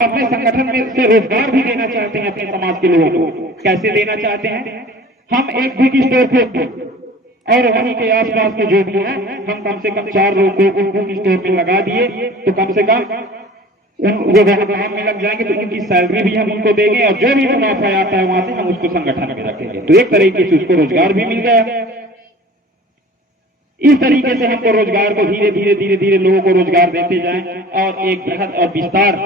अपने संगठन में से रोजगार भी देना चाहते हैं अपने समाज के लोगों को। कैसे देना चाहते हैं? हम एक बुक स्टोर खोलते और वहीं के आसपास के जो भी हैं हम कम से कम 4 लोगों को बुक स्टोर में लगा दिए तो कम से कम वो वहां काम में लग जाएंगे, तो उनकी सैलरी भी हम उनको देंगे और जो भी मुनाफा आता है वहां से हम उसको संगठन में रखेंगे। तो एक तरीके से उसको रोजगार भी मिल गया। इस तरीके से हमको रोजगार को धीरे धीरे लोगों को रोजगार देते जाएं और एक बृहद और विस्तार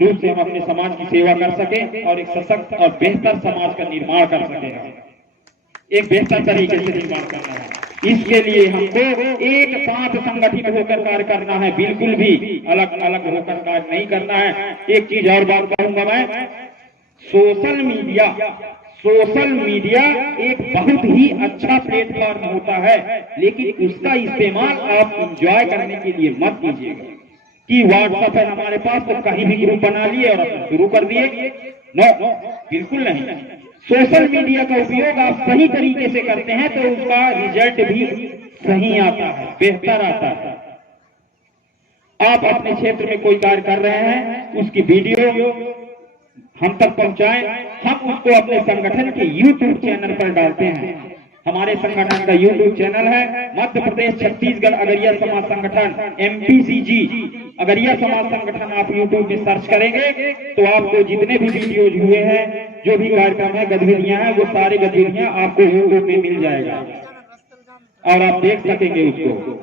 रूप से हम अपने समाज की सेवा कर सके और एक सशक्त और बेहतर समाज का निर्माण कर सके। एक बेहतर तरीके से निर्माण करना है। इसके लिए हमको एक साथ संगठित होकर कार्य करना है, बिल्कुल भी अलग अलग होकर कार्य नहीं करना है। एक चीज और बात कहूंगा मैं, सोशल मीडिया एक बहुत ही अच्छा प्लेटफॉर्म होता है, लेकिन उसका इस्तेमाल आप एंजॉय करने के लिए मत कीजिएगा कि व्हाट्सएप है हमारे पास तो कहीं भी ग्रुप बना लिए और शुरू कर दिए। नो, बिल्कुल नहीं। सोशल मीडिया का उपयोग आप सही तरीके से करते हैं तो उसका रिजल्ट भी सही आता है, बेहतर आता है। आप अपने क्षेत्र में कोई कार्य कर रहे हैं, उसकी वीडियो हम तक पहुंचाएं, हम उसको अपने संगठन के YouTube चैनल पर डालते हैं। हमारे संगठन का YouTube चैनल है मध्य प्रदेश छत्तीसगढ़ अगरिया समाज संगठन, MPCG अगरिया समाज संगठन। आप YouTube में सर्च करेंगे तो आपको जितने भी वीडियोज हुए हैं, जो भी कार्यक्रम है, गतिविधियां हैं, वो सारी गतिविधियां आपको YouTube में मिल जाएगा और आप देख सकेंगे उसको।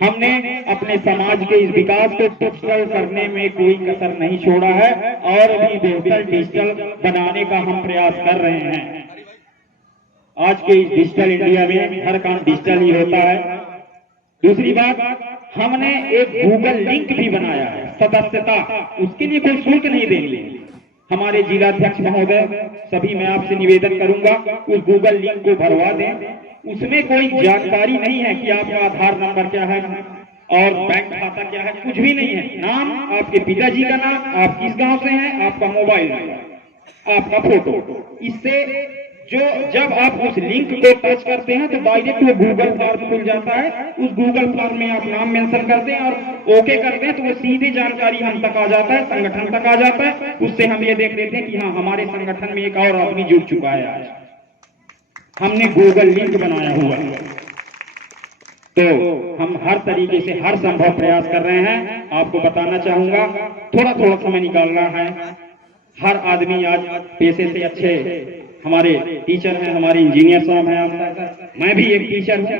हमने अपने समाज के इस विकास को डिजिटल करने में कोई कसर नहीं छोड़ा है और भी बेहतर डिजिटल बनाने का हम प्रयास कर रहे हैं। आज के इस डिजिटल इंडिया में हर काम डिजिटल ही होता है। दूसरी बात, हमने एक गूगल लिंक भी बनाया है सदस्यता, उसके लिए कोई शुल्क नहीं देंगे। हमारे जिलाध्यक्ष महोदय सभी मैं आपसे निवेदन करूंगा उस गूगल लिंक को भरवा दें। उसमें कोई जानकारी नहीं है कि आपका आधार नंबर क्या है और बैंक खाता क्या है, कुछ भी नहीं है। नाम, आपके पिताजी का नाम, आप किस गांव से हैं, आपका मोबाइल नंबर, आपका फोटो। इससे जो जब आप उस लिंक को टच करते हैं तो डायरेक्ट वो गूगल फॉर्म खुल जाता है। उस गूगल फॉर्म में आप नाम मेंशन करते हैं और ओके करते हैं तो वो सीधी जानकारी हम तक आ जाता है, संगठन तक आ जाता है। उससे हम ये देख लेते हैं कि हाँ, हमारे संगठन में एक और आदमी जुड़ चुका है। आज हमने गूगल लिंक बनाया हुआ है। तो हम हर तरीके से हर संभव प्रयास कर रहे हैं। आपको बताना चाहूंगा, थोड़ा थोड़ा समय निकालना है। हर आदमी आज पेशे से अच्छे हमारे टीचर हैं, हमारे इंजीनियर साहब हैं, मैं भी एक टीचर हूं।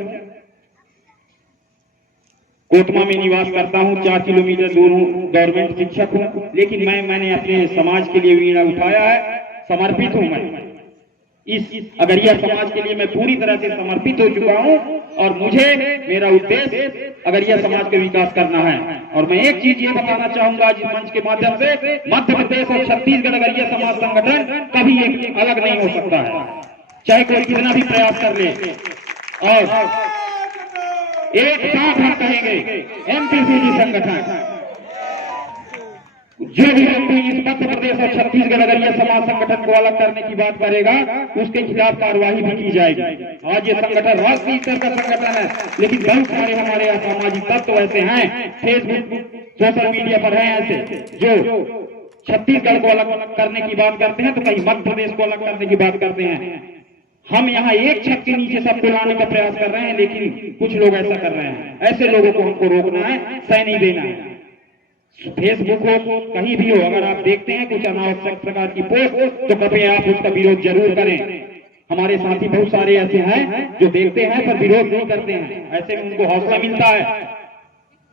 कोतमा में निवास करता हूं, 4 किलोमीटर दूर हूं, गवर्नमेंट शिक्षक हूं, लेकिन मैंने अपने समाज के लिए वीणा उठाया है, समर्पित हूं। मैं इस अगरिया समाज के लिए मैं पूरी तरह से समर्पित हो चुका हूं और मुझे मेरा उद्देश्य अगरिया समाज का विकास करना है। और मैं एक चीज ये बताना चाहूंगा इस मंच के माध्यम से, मध्य प्रदेश और छत्तीसगढ़ अगरिया समाज संगठन कभी एक अलग नहीं हो सकता है, चाहे कोई कितना भी प्रयास कर ले। और एक साथ हम कहेंगे MPCG संगठन, जो भी व्यक्ति इस मध्य प्रदेश और छत्तीसगढ़ अगरिया समाज संगठन को अलग करने की बात करेगा उसके खिलाफ कार्रवाई भी की जाएगी। आज ये संगठन राष्ट्रीय स्तर का संगठन है, लेकिन बहुत सारे हमारे असामाजिक तत्व ऐसे हैं, फेसबुक सोशल मीडिया पर हैं ऐसे जो छत्तीसगढ़ को अलग करने की बात करते हैं तो कहीं मध्य प्रदेश को अलग करने की बात करते हैं। हम यहाँ एक छत के नीचे सबको लाने का प्रयास कर रहे हैं, लेकिन कुछ लोग ऐसा कर रहे हैं। ऐसे लोगों को हमको रोकना है, सह नहीं देना है। फेसबुक हो, कहीं भी हो, अगर आप देखते हैं कुछ अनावश्यक प्रकार की पोस्ट तो कृपया आप उसका विरोध जरूर करें। हमारे साथी बहुत सारे ऐसे हैं जो देखते हैं पर विरोध नहीं करते हैं, ऐसे में उनको हौसला मिलता है।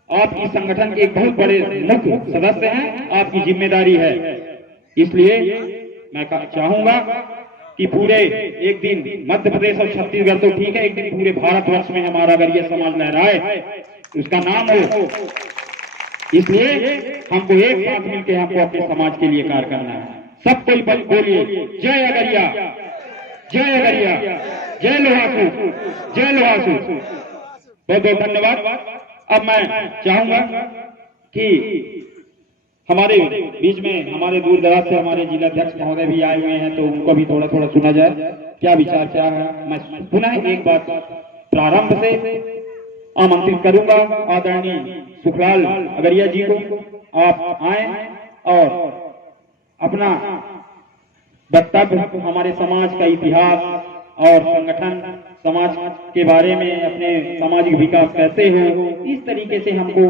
आप इस संगठन के एक बहुत बड़े मुख्य सदस्य हैं, आपकी जिम्मेदारी है। इसलिए मैं चाहूंगा कि पूरे एक दिन मध्य प्रदेश और छत्तीसगढ़ तो ठीक है, एक दिन पूरे भारतवर्ष में हमारा अगरिया समाज लहराए, उसका नाम हो। इसलिए हमको एक साथ मिलकर हमको अपने समाज के लिए कार्य करना है। सब कोई बोलिए जय अगरिया, जय अगरिया, जय लोहासू, जय लोहासू। बहुत बहुत धन्यवाद। अब मैं चाहूंगा कि हमारे बीच में हमारे दूर दराज से हमारे जिलाध्यक्ष महोदय भी आए हुए हैं, तो उनको भी थोड़ा थोड़ा सुना जाए, क्या विचार क्या है। मैं पुनः एक बात प्रारंभ से आमंत्रित करूंगा आदरणीय सुखलाल अगरिया जी को, आप आए और अपना वक्तव्य हमारे समाज का इतिहास और संगठन समाज के बारे में, अपने सामाजिक विकास कैसे हो, इस तरीके से हमको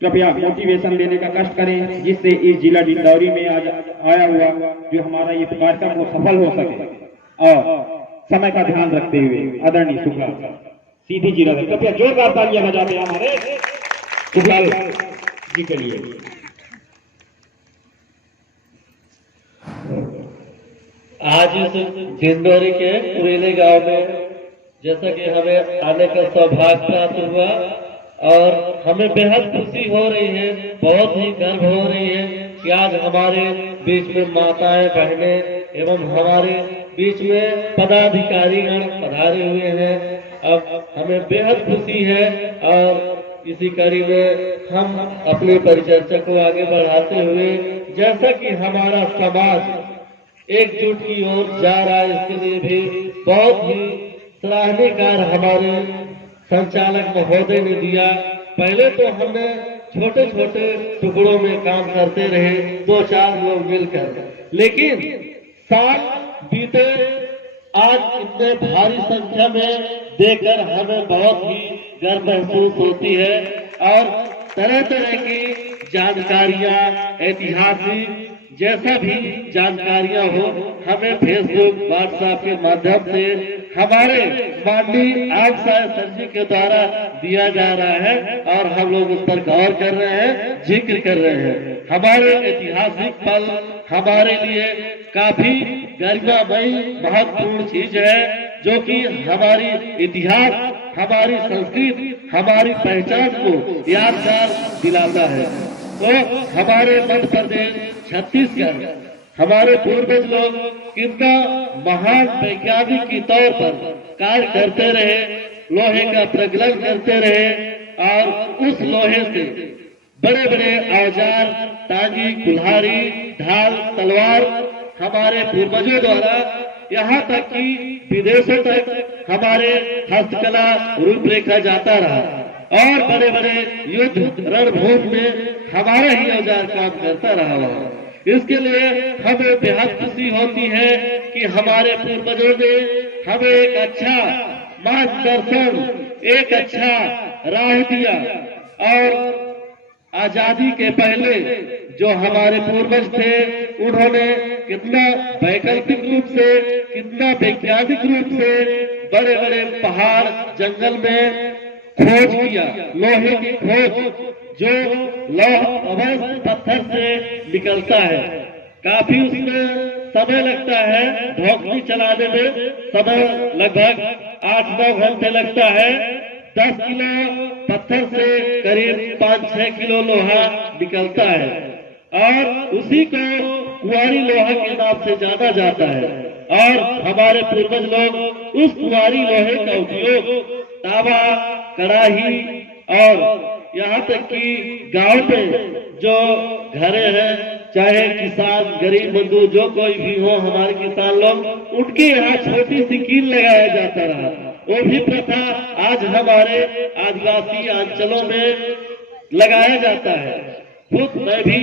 कृपया मोटिवेशन देने का कष्ट करें, जिससे इस जिला डिंडौरी में आज आया हुआ जो हमारा ये कार्यक्रम वो सफल हो सके। और समय का ध्यान रखते हुए आदरणीय सुखलाल सीधी जिला कृपया जोरदार तालियां बजाते हैं हमारे सुखलाल जी के लिए। आज इस डिंडौरी के पुरेले गांव में जैसा कि हमें आने का सौभाग्य प्राप्त हुआ और हमें बेहद खुशी हो रही है, बहुत ही गर्व हो रही है कि आज हमारे बीच में माताएं बहनें एवं हमारे बीच में पदाधिकारीगण पधारे हुए हैं। अब हमें बेहद खुशी है और इसी कड़ी में हम अपनी परिचर्चा को आगे बढ़ाते हुए, जैसा कि हमारा समाज एकजुट की ओर जा रहा है, इसके लिए भी बहुत ही सराहनीय कार्य हमारे संचालक महोदय ने दिया। पहले तो हमने छोटे छोटे टुकड़ों में काम करते रहे, 2-4 लोग मिलकर, लेकिन साल बीते आज इतने भारी संख्या में देखकर हमें बहुत ही गर्व महसूस होती है और तरह तरह की जानकारियां, ऐतिहासिक जैसा भी जानकारियां हो, हमें फेसबुक, व्हाट्सएप के माध्यम से हमारे माननीय आग सर जी के द्वारा दिया जा रहा है और हम लोग उस पर गौर कर रहे हैं, जिक्र कर रहे हैं। हमारे ऐतिहासिक पल हमारे लिए काफी गरिमामयी महत्वपूर्ण चीज है, जो कि हमारी इतिहास, हमारी संस्कृति, हमारी पहचान को यादगार दिलाता है। तो हमारे मध्य प्रदेश, छत्तीसगढ़, हमारे पूर्वज लोग कितना महान वैज्ञानिक के तौर पर कार्य करते रहे, लोहे का प्रज्वलन करते रहे और उस लोहे से बड़े बड़े औजार, टांगी, कुल्हाड़ी, ढाल, तलवार हमारे पूर्वजों द्वारा यहाँ तक कि विदेशों तक हमारे हस्तकला रूपरेखा जाता रहा और बड़े बड़े युद्ध रणभूमि में हमारा ही औजार काम करता रहा। इसके लिए हमें बेहद खुशी होती है कि हमारे पूर्वजों ने हमें एक अच्छा मार्गदर्शन, एक अच्छा राह दिया और आजादी के पहले जो हमारे पूर्वज थे, उन्होंने कितना वैकल्पिक रूप से, कितना वैज्ञानिक रूप से बड़े बड़े पहाड़, जंगल में खोज किया, लोहे की खोज जो लौह अवैध पत्थर से निकलता है। काफी उसमें समय लगता है, धोखनी चलाने में समय लगभग 8-9 घंटे लगता है। 10 किलो पत्थर से करीब 5-6 किलो लोहा निकलता है और उसी को कुंवारी लोहा के नाम से जाना जाता है। और हमारे पूर्वज लोग उस कुंवारी लोहे का उपयोग तावा, कड़ाही और यहाँ तक कि गांव में जो घरे हैं, चाहे किसान, गरीब मजदूर जो कोई भी हो, हमारे किसान लोग, उनके यहाँ छोटी सी कील लगाया जाता रहा। वो भी प्रथा आज हमारे आदिवासी अंचलों में लगाया जाता है। खुद मैं भी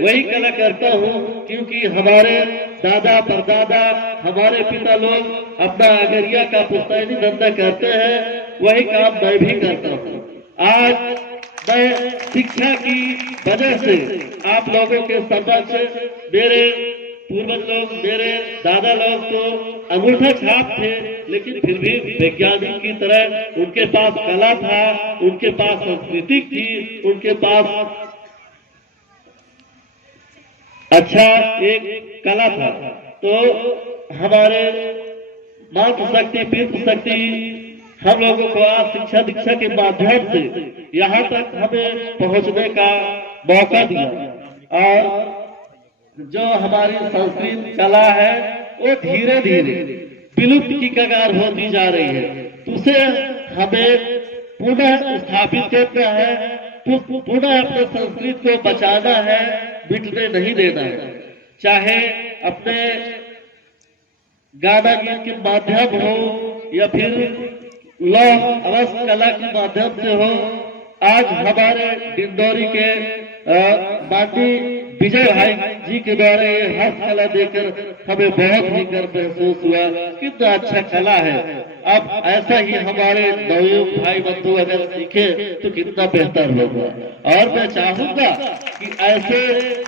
वही कला करता हूँ, क्योंकि हमारे दादा परदादा, हमारे पिता लोग अपना अगरिया का पुश्तैनी धंधा करते हैं, वही काम मैं भी करता हूँ। आज मैं शिक्षा की वजह से आप लोगों के समक्ष, मेरे पूर्वज लोग, मेरे दादा लोग तो अंगूठा छाप थे, लेकिन फिर भी वैज्ञानिक की तरह उनके पास कला था, उनके पास संस्कृति थी, उनके पास अच्छा एक कला था। तो हमारे मातृशक्ति, पितृशक्ति हम लोगों को आज शिक्षा दीक्षा के माध्यम से यहाँ तक हमें पहुँचने का मौका दिया और जो हमारी संस्कृत कला है वो धीरे धीरे विलुप्त की कगार होती जा रही है। तो उसे हमें पुनः स्थापित करना है, पुनः अपने संस्कृत को बचाना है, मिटने नहीं देना है। चाहे अपने गाना गीत के माध्यम हो या फिर लौह अवश्य कला के माध्यम से हो, आज हमारे डिंडोरी के माननीय विजय भाई जी के द्वारा ये हस्त कला देकर हमें बहुत ही गर्व महसूस हुआ। कितना अच्छा कला है। अब ऐसा ही हमारे नवयुवक भाई बंधु अगर सीखे तो कितना बेहतर होगा। और मैं चाहूंगा कि ऐसे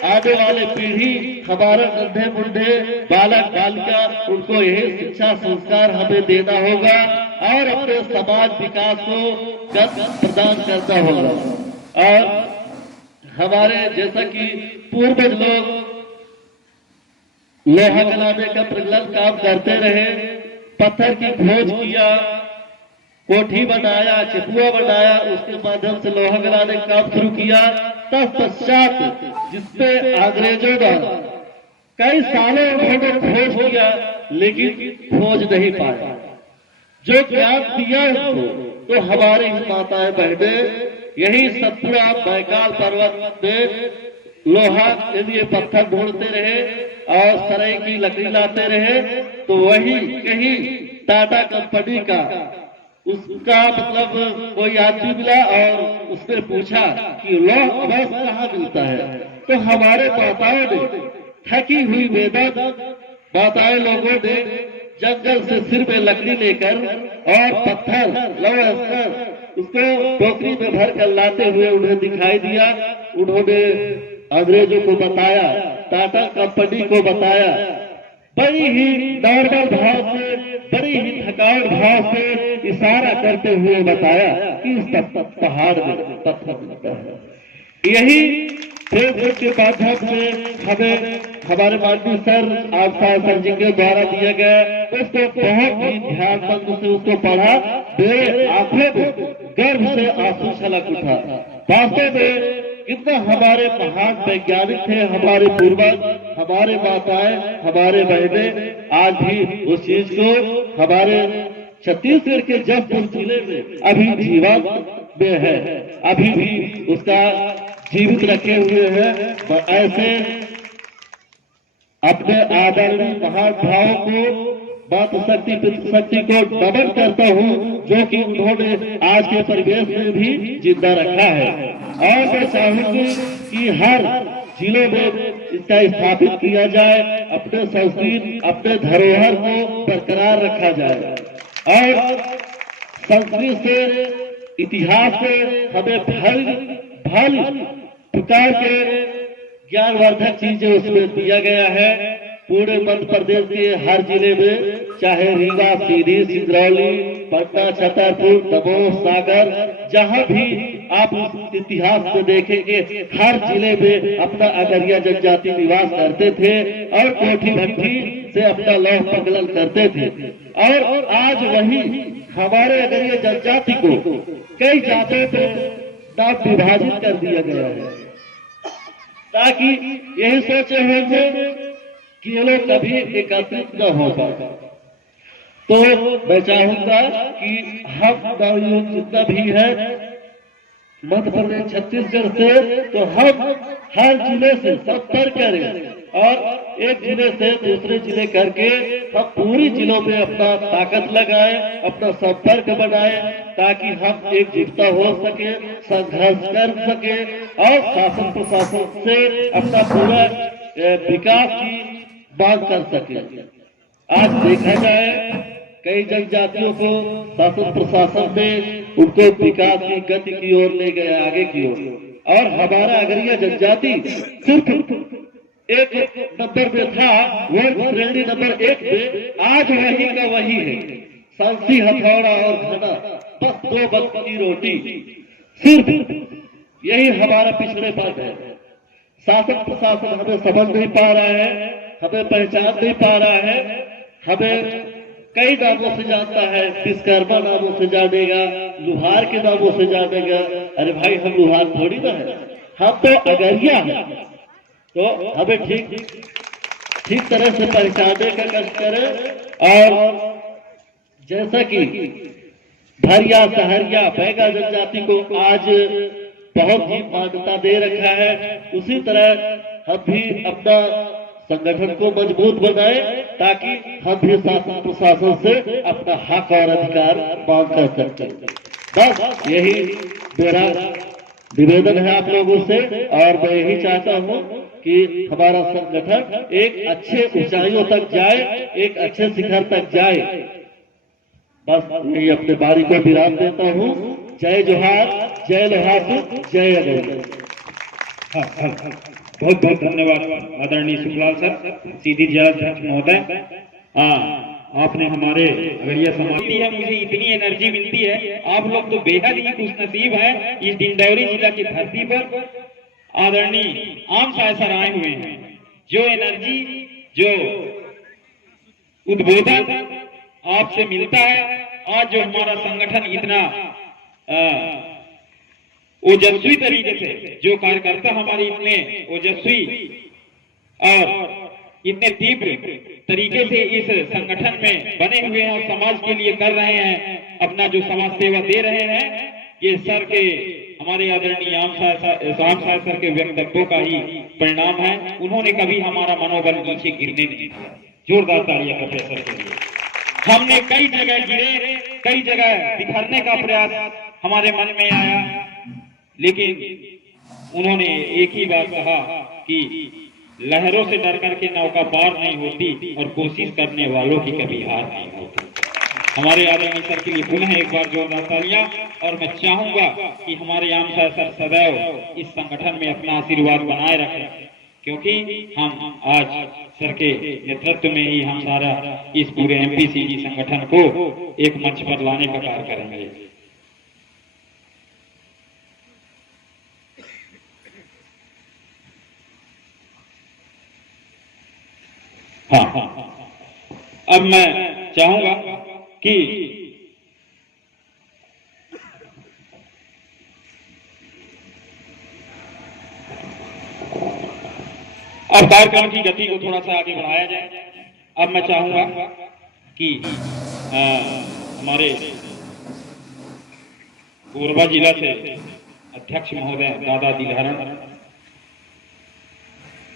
आने वाले पीढ़ी हमारे नन्हे मुन्ने बालक बालिका उनको यही शिक्षा संस्कार हमें देना होगा और अपने समाज विकास को गति प्रदान करना होगा। और हमारे जैसा कि पूर्वज लोग लोहा बनाने का प्रज्वलन काम करते रहे, पत्थर की खोज किया, कोठी बनाया, चिपुआ बनाया, उसके माध्यम से लोहा बनाने का काम शुरू किया। तत्पश्चात जिसपे अंग्रेजों ने कई सालों उन्होंने खोज किया लेकिन खोज नहीं पाया। जो ज्ञान दिया उसको तो हमारी माताएं बहनें यही सतपुड़ा बैकाल पर्वत में लोहा यदि ये पत्थर ढूंढते रहे और सराय की लकड़ी लाते रहे तो वही कहीं टाटा कंपनी का उसका मतलब कोई आदमी मिला और उसने पूछा कि लोहा बस कहाँ मिलता है। तो हमारे माताओं ने थकी हुई वेदन माताएं लोगों ने जंगल से सिर में लकड़ी लेकर और पत्थर लौह उसको टोकरी में भर कर लाते हुए उन्हें दिखाई दिया। उन्होंने अंग्रेजों को बताया, टाटा कंपनी को बताया, बड़ी ही नॉर्मल भाव से, बड़ी ही थकावट भाव से इशारा करते हुए बताया कि इस पहाड़ में पत्थर मिलता है। यही फेसबुक के माध्यम से हमें हमारे माननीय सर आस्था सर जी के द्वारा दिया गया, उसको बहुत ही ध्यानबंद से उसको पढ़ा। मेरे आंखों में गर्व से आंसू छलक उठा। वास्तव में कितना हमारे महान वैज्ञानिक थे हमारे पूर्वज, हमारे माताएं, हमारे बहनें आज भी उस चीज को हमारे छत्तीसगढ़ के जसपुर जिले में अभी जीवंत में है, अभी भी उसका जीवित रखे हुए हैं। ऐसे अपने आदरणीय महान भावों को मातृशक्ति पितृशक्ति को नमन करता हूँ जो कि उन्होंने आज के परिवेश में भी जिंदा रखा है। और मैं चाहूंगी कि हर जिले में इसका स्थापित किया जाए, अपने संस्कृति अपने धरोहर को बरकरार रखा जाए और संस्कृति से इतिहास से हमें भली प्रकार के ज्ञानवर्धक चीजें उसमें दिया गया है। पूरे मध्य प्रदेश के हर जिले में, चाहे रीवा, सीधी, सिंगरौली, पटना, छतरपुर, दमोह, सागर, जहां भी आप उस इतिहास में देखेंगे हर जिले में अपना अगरिया जनजाति निवास करते थे और कोठी भट्टी से अपना लौह प्रज्वलन करते थे। और आज वही हमारे अगरिया जनजाति को कई जातों में नाम विभाजित कर दिया गया है ताकि यही सोचे होंगे कि ये लोग कभी एकत्रित न हो पाए। तो मैं चाहूंगा कि हम नवयुवक जितना भी है मध्य प्रदेश छत्तीसगढ़ से, तो हम हर जिले से संपर्क करें और एक जिले से दूसरे जिले करके हम पूरी जिलों में अपना ताकत लगाएं, अपना संपर्क बनाएं ताकि हम एकजुटता हो सके, संघर्ष कर सके और शासन प्रशासन से अपना पूरा विकास की बात कर सके। आज देखा जाए कई जनजातियों को शासन प्रशासन ने उनको विकास की गति की ओर ले गया, आगे की ओर, और हमारा अगरिया जनजाति सिर्फ एक नंबर में था, वो श्रेणी नंबर 1 में, आज वही का वही है। सांसी हथौड़ा और घना, बस 2 वक्त की रोटी, सिर्फ यही हमारा पिछड़ेपन है। शासन प्रशासन हमें समझ नहीं पा रहा है, हमें पहचान नहीं पा रहा है, हमें कई नामों से जानता है, विश्वकर्मा नामों से जानेगा, लुहार के नामों से जानेगा। अरे भाई हम लुहार थोड़ी ना है, हम तो अगरिया है। तो हमें ठीक तरह से पहचानने का कष्ट करें। और जैसा कि भरिया सहरिया बैगा जनजाति को आज बहुत ही मान्यता दे रखा है, उसी तरह हम भी अपना संगठन को मजबूत बनाए ताकि हम भी शासन प्रशासन से अपना हक और अधिकार मांग कर सकते। बस यही मेरा निवेदन है आप लोगों से, और मैं यही चाहता हूँ कि हमारा संगठन एक अच्छे ऊंचाइयों तक जाए, एक अच्छे शिखर तक जाए। बस यही अपने बारी को विराम देता हूँ। जय जोहार, जय लोहासुर, जय अगेन। बहुत बहुत धन्यवाद आदरणीय सुखलाल सर, सीधी जिलाध्यक्ष महोदय। आपने हमारे अगरिया समाज है, मुझे इतनी एनर्जी मिलती है। आप लोग तो बेहद ही खुशनसीब हैं इस डिंडौरी जिला की धरती पर आदरणीय आम साय सर आए हुए हैं। जो एनर्जी, जो उद्बोधन आपसे मिलता है, आज जो हमारा संगठन इतना ओजस्वी तरीके से, जो कार्यकर्ता हमारे इतने ओजस्वी और इतने तीव्र तरीके से इस संगठन में बने हुए हैं और समाज के लिए कर रहे हैं, अपना जो समाज सेवा दे रहे हैं, ये सर के, हमारे आदरणीय आम साय सर के व्यक्तित्व का ही परिणाम है। उन्होंने कभी हमारा मनोबल नीचे गिरने नहीं दिया। जोरदार तालियां कृपया सर के लिए। हमने कई जगह गिरे, कई जगह बिखरने का प्रयास हमारे मन में आया, लेकिन उन्होंने एक ही बात कहा कि लहरों से डर करके नौका पार नहीं होती और कोशिश करने वालों की कभी हार नहीं होती। हमारे आदरणीय सर के लिए पुनः एक बार जोरदार तालियां। और मैं चाहूंगा कि हमारे आम साय सर सदैव इस संगठन में अपना आशीर्वाद बनाए रखें, क्योंकि हम आज सर के नेतृत्व में ही हम सारा इस पूरे एमपीसीजी संगठन को एक मंच पर लाने का कार्य करेंगे। हाँ, अब मैं चाहूंगा कि अब कार्यक्रम की गति को थोड़ा सा आगे बढ़ाया जाए। अब मैं चाहूंगा कि हमारे कोरबा जिला से अध्यक्ष महोदय दादा दिलहरण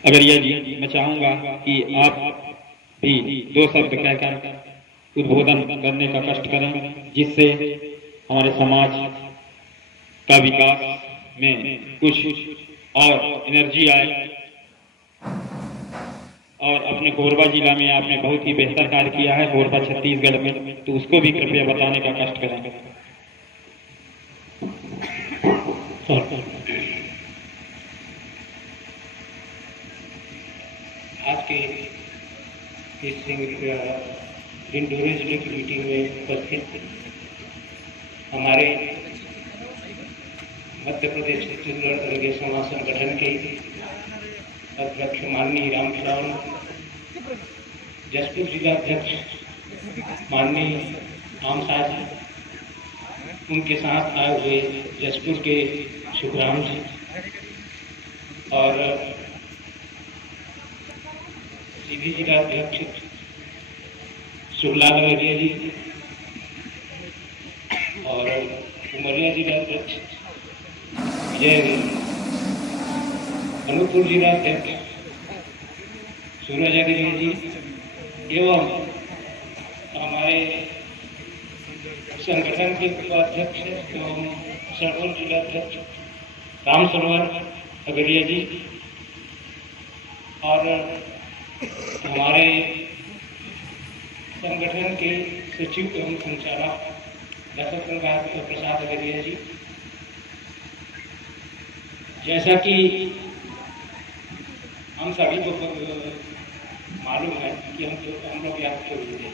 अगरिया जी, मैं चाहूंगा कि आप भी दो शब्द कहकर उद्बोधन करने का कष्ट करें, जिससे हमारे समाज का विकास में कुछ और एनर्जी आए। और अपने कोरबा जिला में आपने बहुत ही बेहतर कार्य किया है, कोरबा छत्तीसगढ़ में, तो उसको भी कृपया बताने का कष्ट करें। आज के इस डिंडोरी जिले की मीटिंग में उपस्थित हमारे मध्य प्रदेश छत्तीसगढ़ अगरिया समाज संगठन के अध्यक्ष माननीय राम श्रावण, जसपुर जिला अध्यक्ष माननीय आम साय जी, उनके साथ आए हुए जसपुर के सुखराम जी और सीधी जिला अध्यक्ष सुखलाल अगरिया जी और उमरिया जिला अध्यक्ष विजय, अनूपपुर जिला अध्यक्ष सूरज अगरिया जी एवं हमारे संगठन के उपाध्यक्ष एवं सरवर जिला अध्यक्ष राम सरवर अगरिया जी और हमारे संगठन के सचिव एवं संचालक डॉक्टर प्रसाद अगरिया जी। जैसा कि हम सभी को मालूम है कि हम लोग यहाँ क्यों हुए।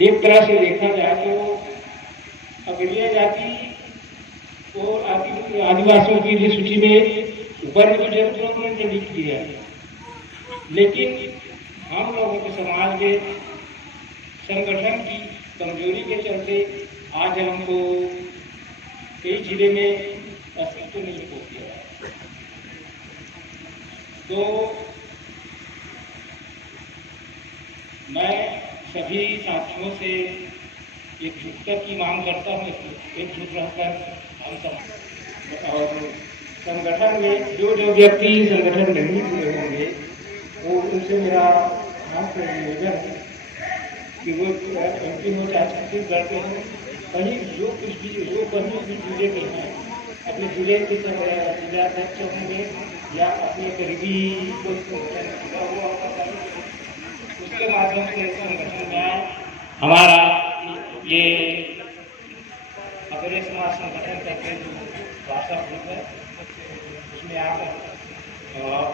एक तरह से देखा जाए तो अगरिया जाति को आदिवासियों की लिए सूची में ऊपर में तो लिख दिया है, लेकिन हम लोगों के समाज के संगठन की कमजोरी के चलते आज हमको कई जिले में अस्तित्व नहीं हो गया। तो मैं सभी साथियों से एकजुटता की मांग करता हूँ, एकजुट रहकर हम सब और संगठन में जो जो व्यक्ति संगठन नहीं हुए होंगे वो उनसे मेरा निवेदन है कि वो एमपी हो चाहे छत्तीसगढ़ के हो, कहीं जो कुछ भी जो कर्मी भी जुड़े हुए हैं अपने जुड़े के जिलाध्यक्ष होंगे या अपने करीबी कोई संगठन जुड़ा हुआ होगा उसके माध्यम से संगठन में आए। हमारा ये अपने समाज संगठन करके जो व्हाट्सएप ग्रुप है उसमें आकर और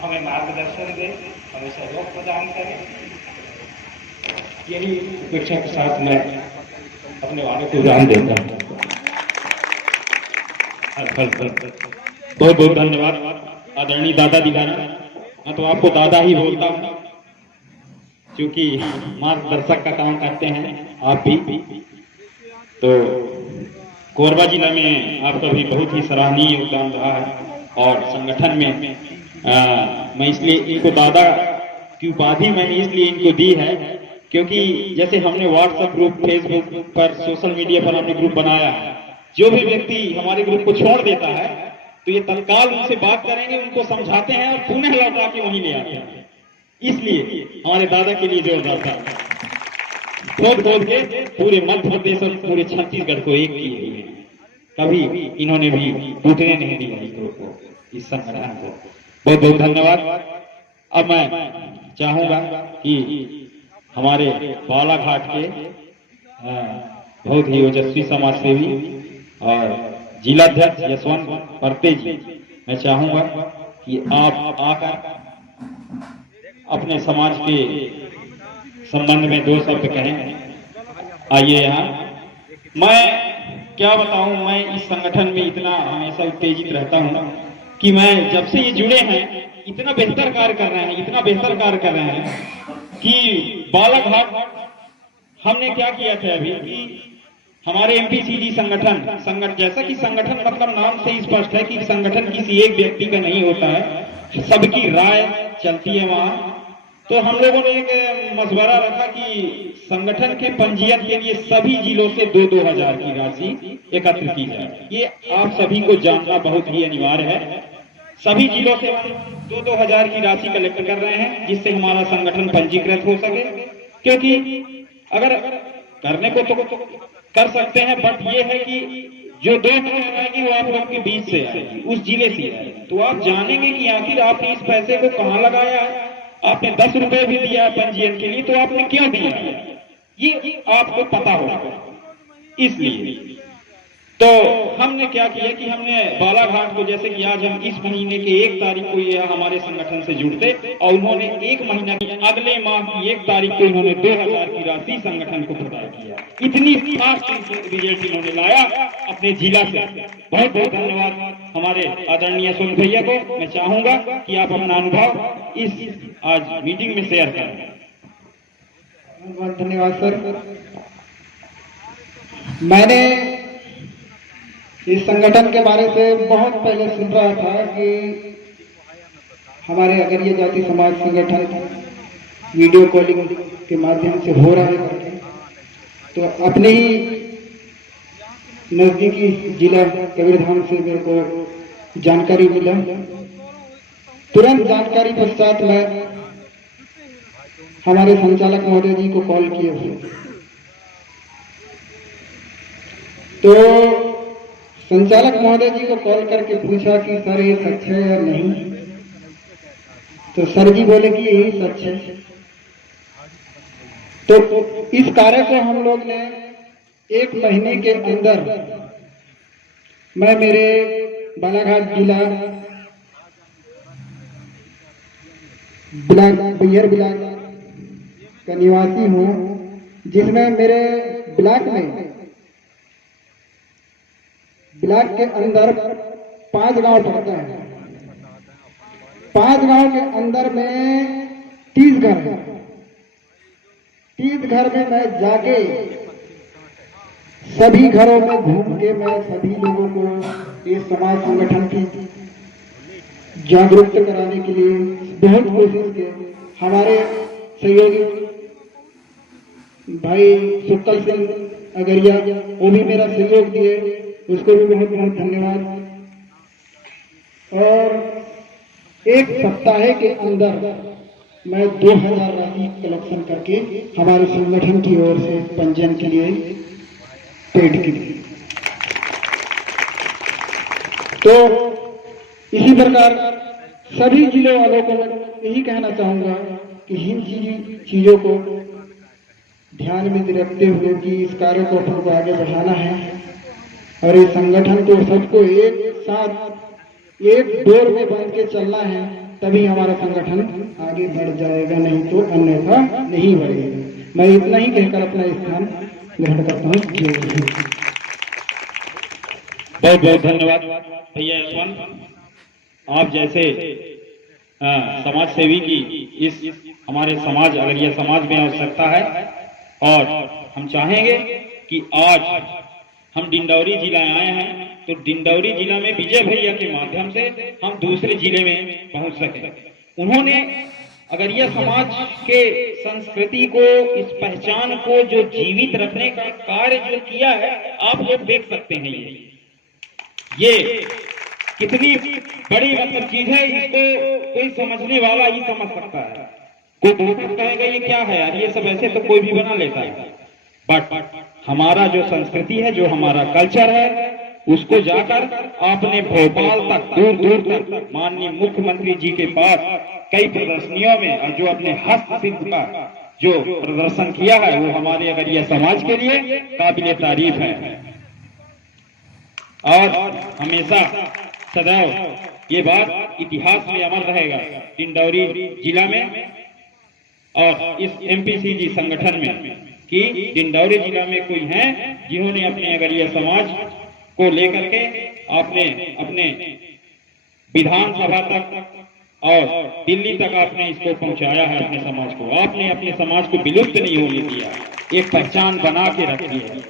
हमें मार्गदर्शन दें, हमें सहयोग प्रदान करें। यही अपेक्षा के साथ मैं अपने वाले को जान देता हूँ। बहुत बहुत धन्यवाद आदरणीय दादा दीवाना। मैं तो आपको दादा ही बोलता हूँ क्योंकि मार्गदर्शक का काम करते हैं आप भी। तो कोरबा जिला में आपका भी बहुत ही सराहनीय योगदान रहा है और संगठन में मैं इसलिए इनको दादा की उपाधि मैंने इसलिए इनको दी है क्योंकि जैसे हमने व्हाट्सएप ग्रुप, फेसबुक पर, सोशल मीडिया पर हमने ग्रुप बनाया है, जो भी व्यक्ति हमारे ग्रुप को छोड़ देता है तो ये तत्काल उनसे बात करेंगे, उनको समझाते हैं और पुनः लौटा के वहीं ले आते हैं। इसलिए हमारे दादा के लिए जोरदार था। खोद खोद के पूरे मध्य प्रदेश और पूरे छत्तीसगढ़ को एक किए हुए हैं। कभी इन्होंने भी टूटने नहीं दिया इस ग्रुप को, इस संगठन को। बहुत बहुत धन्यवाद। अब मैं चाहूंगा कि हमारे बालाघाट के बहुत ही ओजस्वी समाज सेवी और जिलाध्यक्ष यशवंत परते जी, मैं चाहूंगा कि आप आकर अपने समाज के संबंध में दो शब्द कहें। आइए यहाँ। मैं क्या बताऊं, मैं इस संगठन में इतना हमेशा उत्तेजित रहता हूं कि मैं जब से ये जुड़े हैं इतना बेहतर कार्य कर रहे हैं, इतना बेहतर कार्य कर रहे हैं कि बालाघाट हमने क्या किया था अभी कि हमारे एमपीसीजी संगठन जैसा कि संगठन मतलब नाम से ही स्पष्ट है कि संगठन किसी एक व्यक्ति का नहीं होता है, सबकी राय चलती है वहां। तो हम लोगों ने एक मशवरा रखा कि संगठन के पंजीयन के लिए सभी जिलों से 2-2 हजार की राशि एकत्र की जाए। ये आप सभी को जानना बहुत ही अनिवार्य है। सभी जिलों से 2-2 हजार की राशि कलेक्ट कर रहे हैं जिससे हमारा संगठन पंजीकृत हो सके। क्योंकि अगर करने को तो कर सकते हैं, बट ये है कि जो 2 हजार आएगी वो आप लोग के बीच से आएगी, उस जिले से आएगी। तो आप जानेंगे कि आखिर आपने इस पैसे को कहाँ लगाया है। आपने 10 रुपए भी दिया है पंजीयन के लिए, तो आपने क्यों दिया है ये आपको पता होगा। इसलिए तो हमने क्या किया कि हमने बालाघाट को, जैसे कि आज हम इस महीने के 1 तारीख को ये हमारे संगठन से जुड़ते और उन्होंने 1 महीना की अगले माह की 1 तारीख को इन्होंने 2000 की राशि संगठन को प्रदान किया। इतनी फास्ट रिजल्ट इन्होंने लाया अपने जिला से। बहुत बहुत धन्यवाद हमारे आदरणीय सोन भैया को। मैं चाहूंगा कि आप अपना अनुभव इस आज मीटिंग में शेयर करें। बहुत धन्यवाद सर। मैंने इस संगठन के बारे से बहुत पहले सुन रहा था कि हमारे अगरिया जाति समाज संगठन वीडियो कॉलिंग के माध्यम से हो रहा है करके, तो अपने ही नजदीकी जिला कबीरधाम से मेरे को जानकारी मिला। तुरंत जानकारी पश्चात मैं हमारे संचालक महोदय जी को कॉल किए हुए, तो संचालक महोदय जी को कॉल करके पूछा कि सर ये सच है या नहीं। तो सर जी बोले कि यही सच है। तो इस कार्य को हम लोग ने 1 महीने के अंदर, मैं मेरे बालाघाट जिला बैहर ब्लॉक का निवासी हूँ, जिसमें मेरे ब्लॉक के अंदर 5 गांव पड़ता है। 5 गांव के अंदर में 30 घर है। 30 घर में मैं जाके सभी घरों में घूम के मैं सभी लोगों को इस समाज संगठन की जागरूक कराने के लिए बहुत कोशिश की। हमारे सहयोगी भाई सुक्कल सिंह अगरिया वो भी मेरा सहयोग दिए, उसको भी बहुत बहुत धन्यवाद। और 1 सप्ताह के अंदर मैं 2000 राशि कलेक्शन करके हमारे संगठन की ओर से पंजीयन के लिए पेट के लिए। तो इसी प्रकार सभी जिलों वालों को मैं यही कहना चाहूंगा कि इन चीजों को ध्यान में रखते हुए कि इस कार्य को अपन को आगे बढ़ाना है और इस संगठन को सबको एक साथ एक डोर में बांध के चलना है, तभी हमारा संगठन आगे बढ़ जाएगा, नहीं तो अन्यथा नहीं बढ़ेगा। मैं इतना ही कहकर अपना स्थान ग्रहण करता हूँ। बहुत बहुत धन्यवाद भैया यशवंत। आप जैसे समाज सेवी की इस हमारे समाज अगरिया समाज में आवश्यकता है और हम चाहेंगे कि आज हम डिंडौरी जिला आए हैं तो डिंडौरी जिला में विजय भैया के माध्यम से हम दूसरे जिले में पहुंच सके। उन्होंने अगरिया समाज के संस्कृति को, इस पहचान को जो जीवित रखने का कार्य जो किया है, आप लोग देख सकते हैं ये कितनी बड़ी मतलब चीज है। इसको कोई समझने वाला ही समझ सकता है। कोई कहेगा ये क्या है यार, ये सब ऐसे तो कोई भी बना लेता है। बट हमारा जो संस्कृति है, जो हमारा कल्चर है, उसको जाकर आपने भोपाल तक दूर दूर तक माननीय मुख्यमंत्री जी के पास कई प्रदर्शनियों में और जो अपने हस्तशिल्प का जो प्रदर्शन किया है वो हमारे अगरिया समाज के लिए काबिले तारीफ है और हमेशा सदैव ये बात इतिहास में अमर रहेगा डिंडौरी जिला में और इस एमपीसीजी संगठन में कि डिंडौरी जिला में कोई है जिन्होंने अपने अगरिया समाज को लेकर के आपने अपने विधानसभा तक और दिल्ली तक आपने इसको पहुंचाया है। अपने समाज को आपने अपने समाज को विलुप्त नहीं होने दिया, एक पहचान बना के रखी है।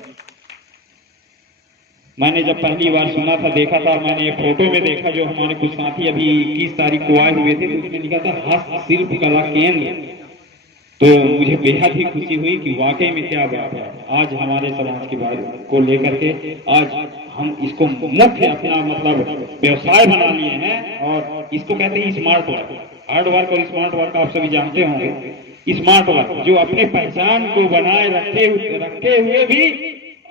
मैंने जब पहली बार सुना था, देखा था, मैंने एक फोटो में देखा जो हमारे कुछ साथी अभी 21 तारीख को आए हुए थे, उसमें लिखा था हस्तशिल्प कला केंद्र। तो मुझे बेहद ही खुशी हुई कि वाकई में क्या बात है। आज हमारे समाज की बात को लेकर के आज हम इसको मुख्य अपना मतलब व्यवसाय बना लिए हैं और इसको कहते हैं स्मार्ट वर्क। हार्ड वर्क और स्मार्ट वर्क आप सभी जानते होंगे। स्मार्ट वर्क जो अपने पहचान को बनाए रखे हुए भी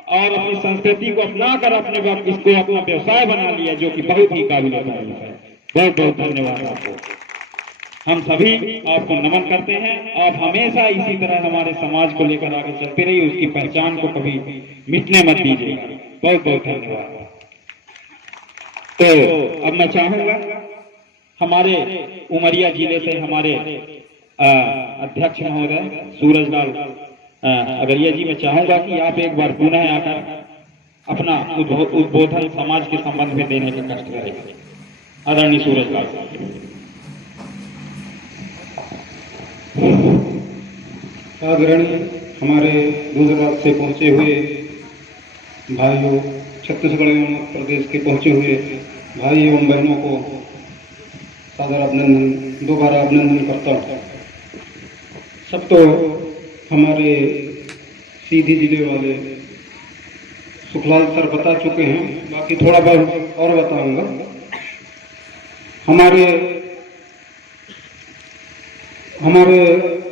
और अपनी संस्कृति को अपना कर अपने इसको अपना व्यवसाय बना लिया, जो कि बहुत ही काबिल तारीफ है। बहुत बहुत धन्यवाद आपको। हम सभी आपको नमन करते हैं। आप हमेशा इसी तरह हमारे समाज को लेकर आगे चलते रहिए, उसकी पहचान को कभी मिटने मत दीजिएगा। बहुत बहुत धन्यवाद। तो अब मैं चाहूंगा हमारे उमरिया जिले से हमारे अध्यक्ष महोदय सूरजलाल अगरिया जी, मैं चाहूंगा कि आप एक बार पुनः आकर अपना उद्बोधन समाज के संबंध में देने का कष्ट करें। आदरणीय सूरजलाल साहब। आदरणीय हमारे गुजरात से पहुंचे हुए भाइयों, छत्तीसगढ़ एवं प्रदेश के पहुंचे हुए भाई एवं बहनों को सादर अभिनंदन, दोबारा अभिनंदन करता हूँ। सब तो हमारे सीधी जिले वाले सुखलाल सर बता चुके हैं, बाकी थोड़ा बहुत और बताऊंगा। हमारे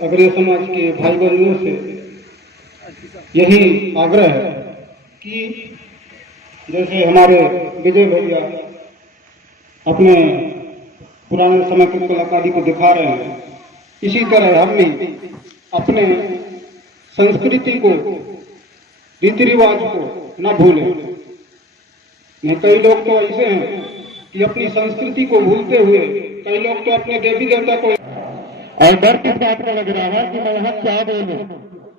अगरिया समाज के भाई बहनों से यही आग्रह है कि जैसे हमारे विजय भैया अपने पुराने समय की कलाकारी को दिखा रहे हैं, इसी तरह हम भी अपने संस्कृति को, रीति रिवाज को न भूलें। नहीं, कई लोग तो ऐसे हैं कि अपनी संस्कृति को भूलते हुए कई लोग तो अपने देवी देवता को, और डर किस बात का लग रहा है कि मैं यहाँ क्या बोलूं,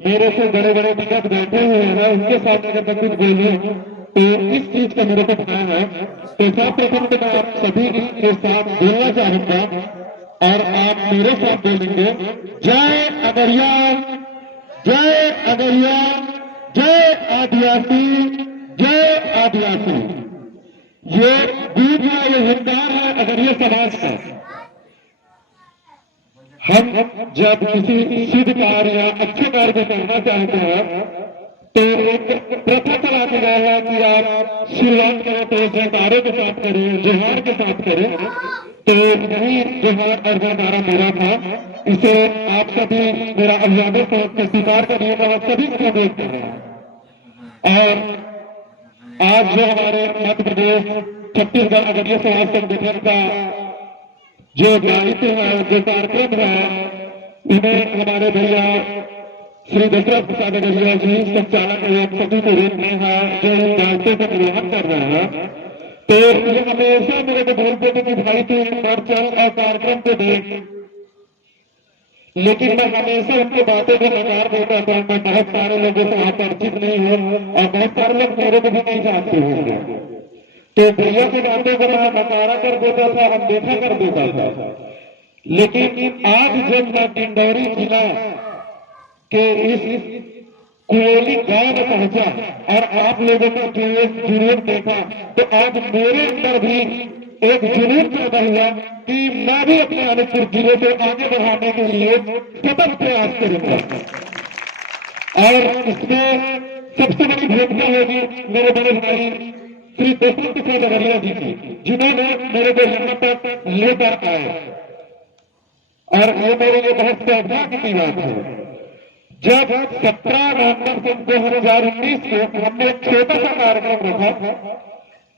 मेरे से बड़े बड़े विगत बैठे हुए हैं, उनके साथ अगर मैं कुछ बोलूं तो इस चीज का मेरे को पता है। तो सर्वप्रथम तो मैं आप सभी के साथ बोलना चाहूंगा और आप मेरे साथ बोलेंगे, जय अगरिया, जय अगरिया, जय आदिवासी, जय आदिवासी। ये बीज है, ये हिंदार है अगरिया समाज का। हम जब किसी शुभ कार्य या अच्छे कार्य को करना चाहते हैं तो एक प्रथा चला के गया है कि आप शुरुआत करें तो जयकारे के साथ करें, जोहार के साथ करें। तो वही जोहार और जयकारा मेरा था, इसे आप सभी मेरा अभिवादन को स्वीकार करिएगा और सभी को देख कर रहे हैं। और आज जो हमारे मध्य प्रदेश छत्तीसगढ़ अगरिया समाज संगठन का जो दायित्व है, जो कार्यक्रम है, उन्हें हमारे भैया श्री दशरथ प्रसाद अगरिया जी संचालक एवं सभी के रूप में है जो इन दायित्व का निर्वहन कर रहे हैं। तो ये हमेशा मेरे को बोलते थे कि भाई तू और चल और कार्यक्रम को देख, लेकिन मैं हमेशा उनकी बातों को नकार देता था। मैं बहुत सारे लोगों से वहां परिचित नहीं हूँ और बहुत सारे लोग मेरे को भी नहीं जानते होंगे, तो भैया की बातों को मैं नकारा कर देता था, अनदेखा कर देता था। लेकिन आज जब मैं डिंडौरी जिला के इस कोयली गांव में पहुंचा और आप लोगों का जुनून देखा, तो आज मेरे अंदर भी एक जुनून पैदा हुआ कि मैं भी अपने अनूपपुर जिले को आगे बढ़ाने के लिए सतत प्रयास करूंगा। और इसमें सबसे बड़ी भूमिका होगी मेरे बड़े भाई श्री दशरथ प्रसाद अगरिया जी की, जिन्होंने मेरे को यहाँ तक लेकर आए। और ये मेरे लिए बहुत सौभाग्य की बात है। जब 17 नवंबर 2019 को हमने एक छोटा सा कार्यक्रम रखा,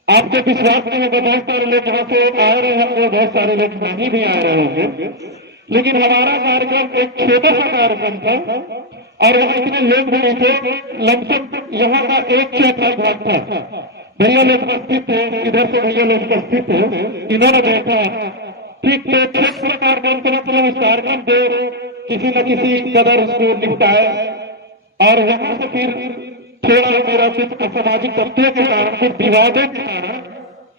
आपको विश्वास नहीं होगा, बहुत सारे लोग वहां से आए रहे होंगे, बहुत सारे लोग नहीं भी आ रहे होंगे, लेकिन हमारा कार्यक्रम एक छोटा सा कार्यक्रम था और वहां इतने लोग भी नहीं थे, लमसम यहाँ का 1/4 भाग था। भैया लोग उपस्थित थे, इधर से भैया लोग उपस्थित थे, इन्होंने देखा ठीक तो ठीक प्रकार का मतलब इस कार्यक्रम को किसी न किसी कदर उसको निपटाए। और वहां से फिर थोड़ा मेरा कुछ असामाजिक तथ्यों के कारण, कुछ विवादों के कारण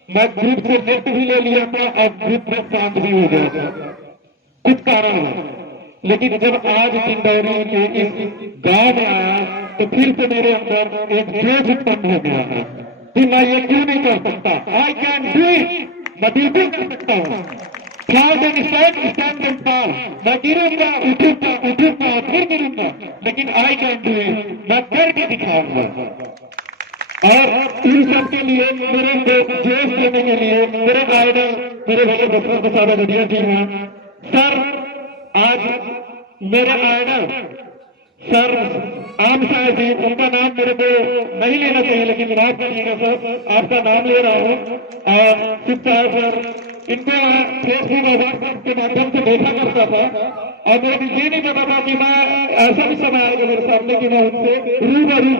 मैं ग्रुप से मुक्त भी ले लिया था और ग्रुप में शांत भी हो गया था, कुछ कारण है। लेकिन जब आज डिंडौरी के इस गांव में आया तो फिर से मेरे अंदर एक जोश उत्पन्न हो गया है कि मैं ये क्यों नहीं कर सकता। आई कैन डू इट, मैं बिल्कुल कर सकता हूँ। मैं गिरूंगा, उठूंगा और फिर गिरूंगा, लेकिन आई कैन डू इट, मैं करके दिखाऊंगा। और इन सब के लिए मेरे को जोश देने के लिए मेरे आइडल मेरे भैया दशरथ प्रसाद अगरिया जी हैं। सर आज मेरे आइडल सर आम साहब जी, उनका नाम मेरे को नहीं लेना चाहिए लेकिन माफ करिएगा सर, आपका नाम ले रहा हूँ। और शिव साहब सर, इनको फेसबुक और व्हाट्सएप के माध्यम से देखा करता था और मेरे को ये नहीं पता था कि मैं ऐसा भी समय आएगा मेरे सामने कि मैं उनसे रूबरू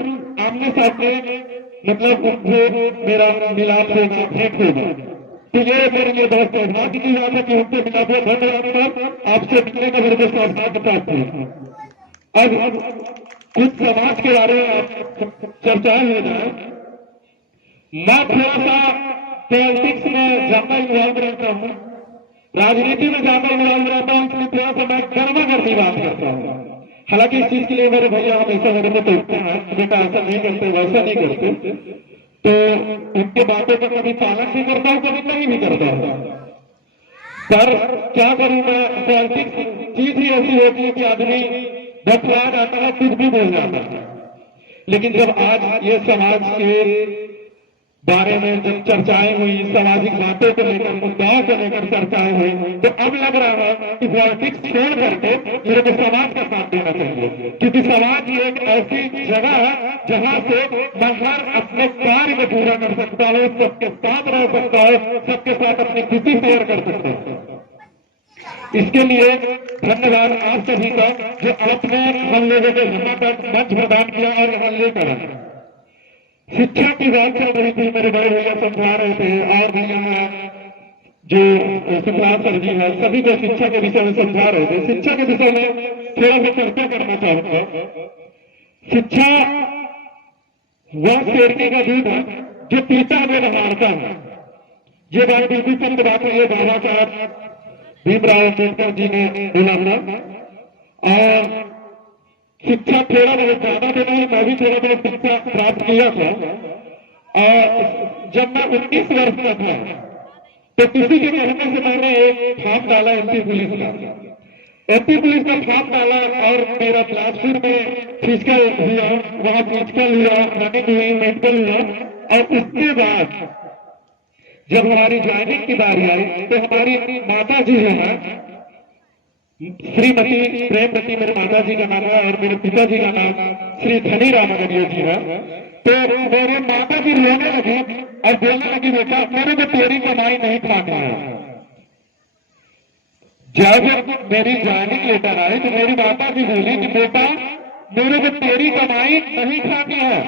आमने सामने मतलब उनसे मेरा मिलाप होगा, भेंट होगा। तो ये मेरे लिए बहुत सौभाग्य की बात है कि उनसे मिलाप हुआ। धन्यवाद सर, आपसे मिलने का मेरे को सौभाग्य प्राप्त हुआ। अब कुछ समाज के बारे में चर्चाएं हो जाए। मैं थोड़ा सा पॉलिटिक्स में ज्यादा इन्वॉल्व रहता हूँ, राजनीति में ज्यादा इन्वॉल्व रहता हूँ, इसलिए थोड़ा सा मैं गर्मा गर्मी बात करता हूँ। हालांकि इस चीज के लिए मेरे भैया हमेशा मेरे को टोकते हैं, बेटा ऐसा नहीं करते, वैसा नहीं करते, तो उनके बातों का कभी पालन भी करता हूँ, कभी नहीं भी करता हूँ। पर क्या करूँ मैं, पॉलिटिक्स चीज ही ऐसी होती है कि आदमी बतला जाता है, कुछ भी बोल जाता है। लेकिन जब आज ये समाज के बारे में जब चर्चाएं हुई, सामाजिक बातों को लेकर, मुद्दाओं को लेकर चर्चाएं हुई, तो अब लग रहा है कि पॉलिटिक्स छोड़ करके मेरे को समाज का साथ देना चाहिए, क्योंकि समाज एक ऐसी जगह है जहां से मैं हर अपने कार्य को पूरा कर सकता हूँ, सबके साथ रह सकता हूँ, सबके साथ अपनी खुशी शेयर कर सकता हूँ। इसके लिए धन्यवाद आप सभी का जो आपने हम लोगों को यहाँ तक मंच प्रदान किया और यहाँ लेकर आए। शिक्षा की बात चल रही थी, मेरे बड़े भैया समझा रहे थे और भी यहाँ जो सुखलाल सर जी हैं सभी को शिक्षा के विषय में समझा रहे थे। शिक्षा के विषय में थोड़ा सा चर्चा करना चाहूंगा। शिक्षा वह शेरनी का दूध है जो पीता में नहारता है। ये बात बिल्कुल सत्य बात है, ये बाबा साहब भीमराव अम्बेडकर जी ने बोला था। और शिक्षा थोड़ा बहुत ज्यादा तो नहीं, मैं भी थोड़ा बहुत शिक्षा प्राप्त किया था। और जब मैं 19 वर्ष का था तो किसी के कहने से मैंने एक फॉर्म डाला एमपी पुलिस का। एमपी पुलिस का फॉर्म डाला और मेरा बिलासपुर में फिजिकल हुआ, वहां फिजिकल हुआ, रनिंग हुई, मेडिकल हुआ। और उसके बाद जब हमारी ज्वाइनिंग की बारी आई तो हमारी माता जी जो है श्रीमती प्रेमवती मेरे माता जी का नाम है और मेरे पिताजी का नाम श्री धनी राम अगरिया जी है। तो मेरी माता भी रोने लगी और बोलने लगी, बेटा मेरे को तेरी कमाई नहीं खानी है। जब मेरी ज्वाइनिंग लेटर आई तो मेरी माता भी बोली कि बेटा मेरे को तेरी कमाई नहीं खानी है।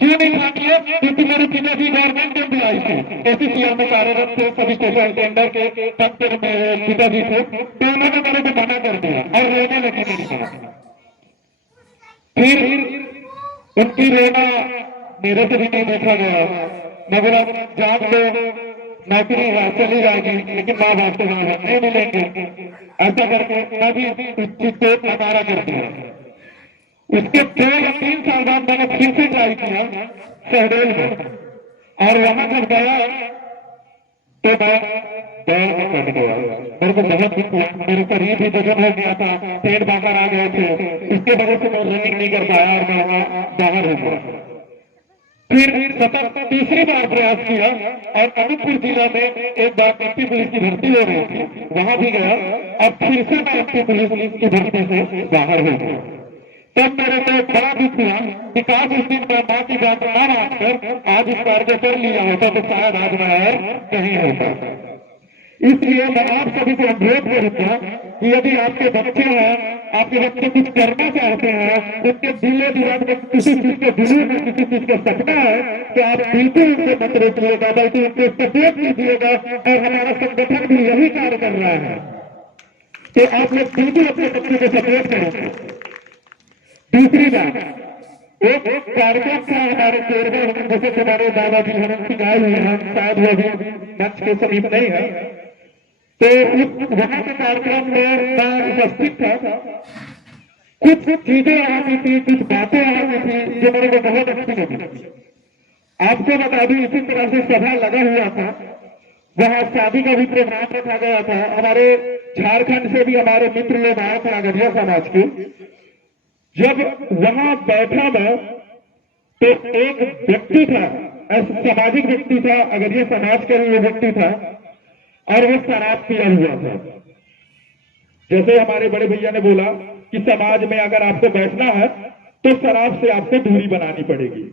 क्यों नहीं खानी है? क्योंकि मेरे पिताजी गवर्नमेंट एम्प्लॉय थे, एसीसीएल में कार्यरत थे, सभी स्टेशन टेंडर के पद पर मेरे पिताजी थे, तो उन्होंने मेरे को मना कर दिया और रोने लगी मेरी मां। फिर उनकी रोना मेरे से भी नहीं देखा गया। मैं बोला जान लो नौकरी चली जाएगी लेकिन माँ बाप से नहीं मिलेंगे, ऐसा करके मैं भी उस चीज को नकारा कर दिया। उसके 2 या 3 साल बाद मैंने फिर से ट्राई किया शहडोल में, और वहां जब गया तो मैं दौड़ में कट गया। मेरे को बहुत दुख हुआ, मेरे शरीर भी जख्म हो गया था, पेट बाहर आ गए थे, इसके वजह से मैं रनिंग नहीं कर पाया और मैं वहां बाहर हो गया। फिर सतत तीसरी बार प्रयास किया और अनूपपुर जिला में एक बार एमपी पुलिस की भर्ती हो रही थी, वहां भी गया और फिर से मैं एमपी पुलिस की भर्ती से बाहर हो गया। तब मेरे को बड़ा दुख हुआ कि काश उस दिन मैं मां की बात ना मानकर आज इस कार्य कर लिया होता तो शायद आज मैं और कहीं होता। इसलिए मैं आप सभी से अनुरोध करूंगा कि यदि आपके बच्चे हैं, आपके बच्चे कुछ करना चाहते हैं, उनके दिलो दिमाग में किसी चीज के जुनून में किसी चीज का सपना है, तो आप बिल्कुल उनसे मत रोकिएगा, बल्कि उनको सपोर्ट कीजिएगा। और हमारा संगठन भी यही कार्य कर रहा है, तो आप लोग बिल्कुल अपने बच्चे को सपोर्ट करेंगे। दूसरी बात, एक कार्यक्रम था हमारे केरल में, जैसे हमारे दादाजी हमें सिखाए हुए हैं, शायद वो भी मंच के समीप नहीं है, तो वहां के कार्यक्रम में मैं उपस्थित था। कुछ चीजें आ रही थी, कुछ बातें आ रही थी जो मेरे को बहुत अच्छी लगी। आपको बता दूं, इसी तरह से सभा लगा हुआ था, वहां शादी का भी प्रोग्राम रखा गया था। हमारे झारखंड से भी हमारे मित्र लोग आए थे, अगरिया समाज के। जब वहां बैठा मैं तो एक व्यक्ति था, ऐसा सामाजिक व्यक्ति था, अगरिया समाज का ही व्यक्ति था, और वो शराब पिया हुआ था। जैसे हमारे बड़े भैया ने बोला कि समाज में अगर आपको बैठना है तो शराब से आपको दूरी बनानी पड़ेगी,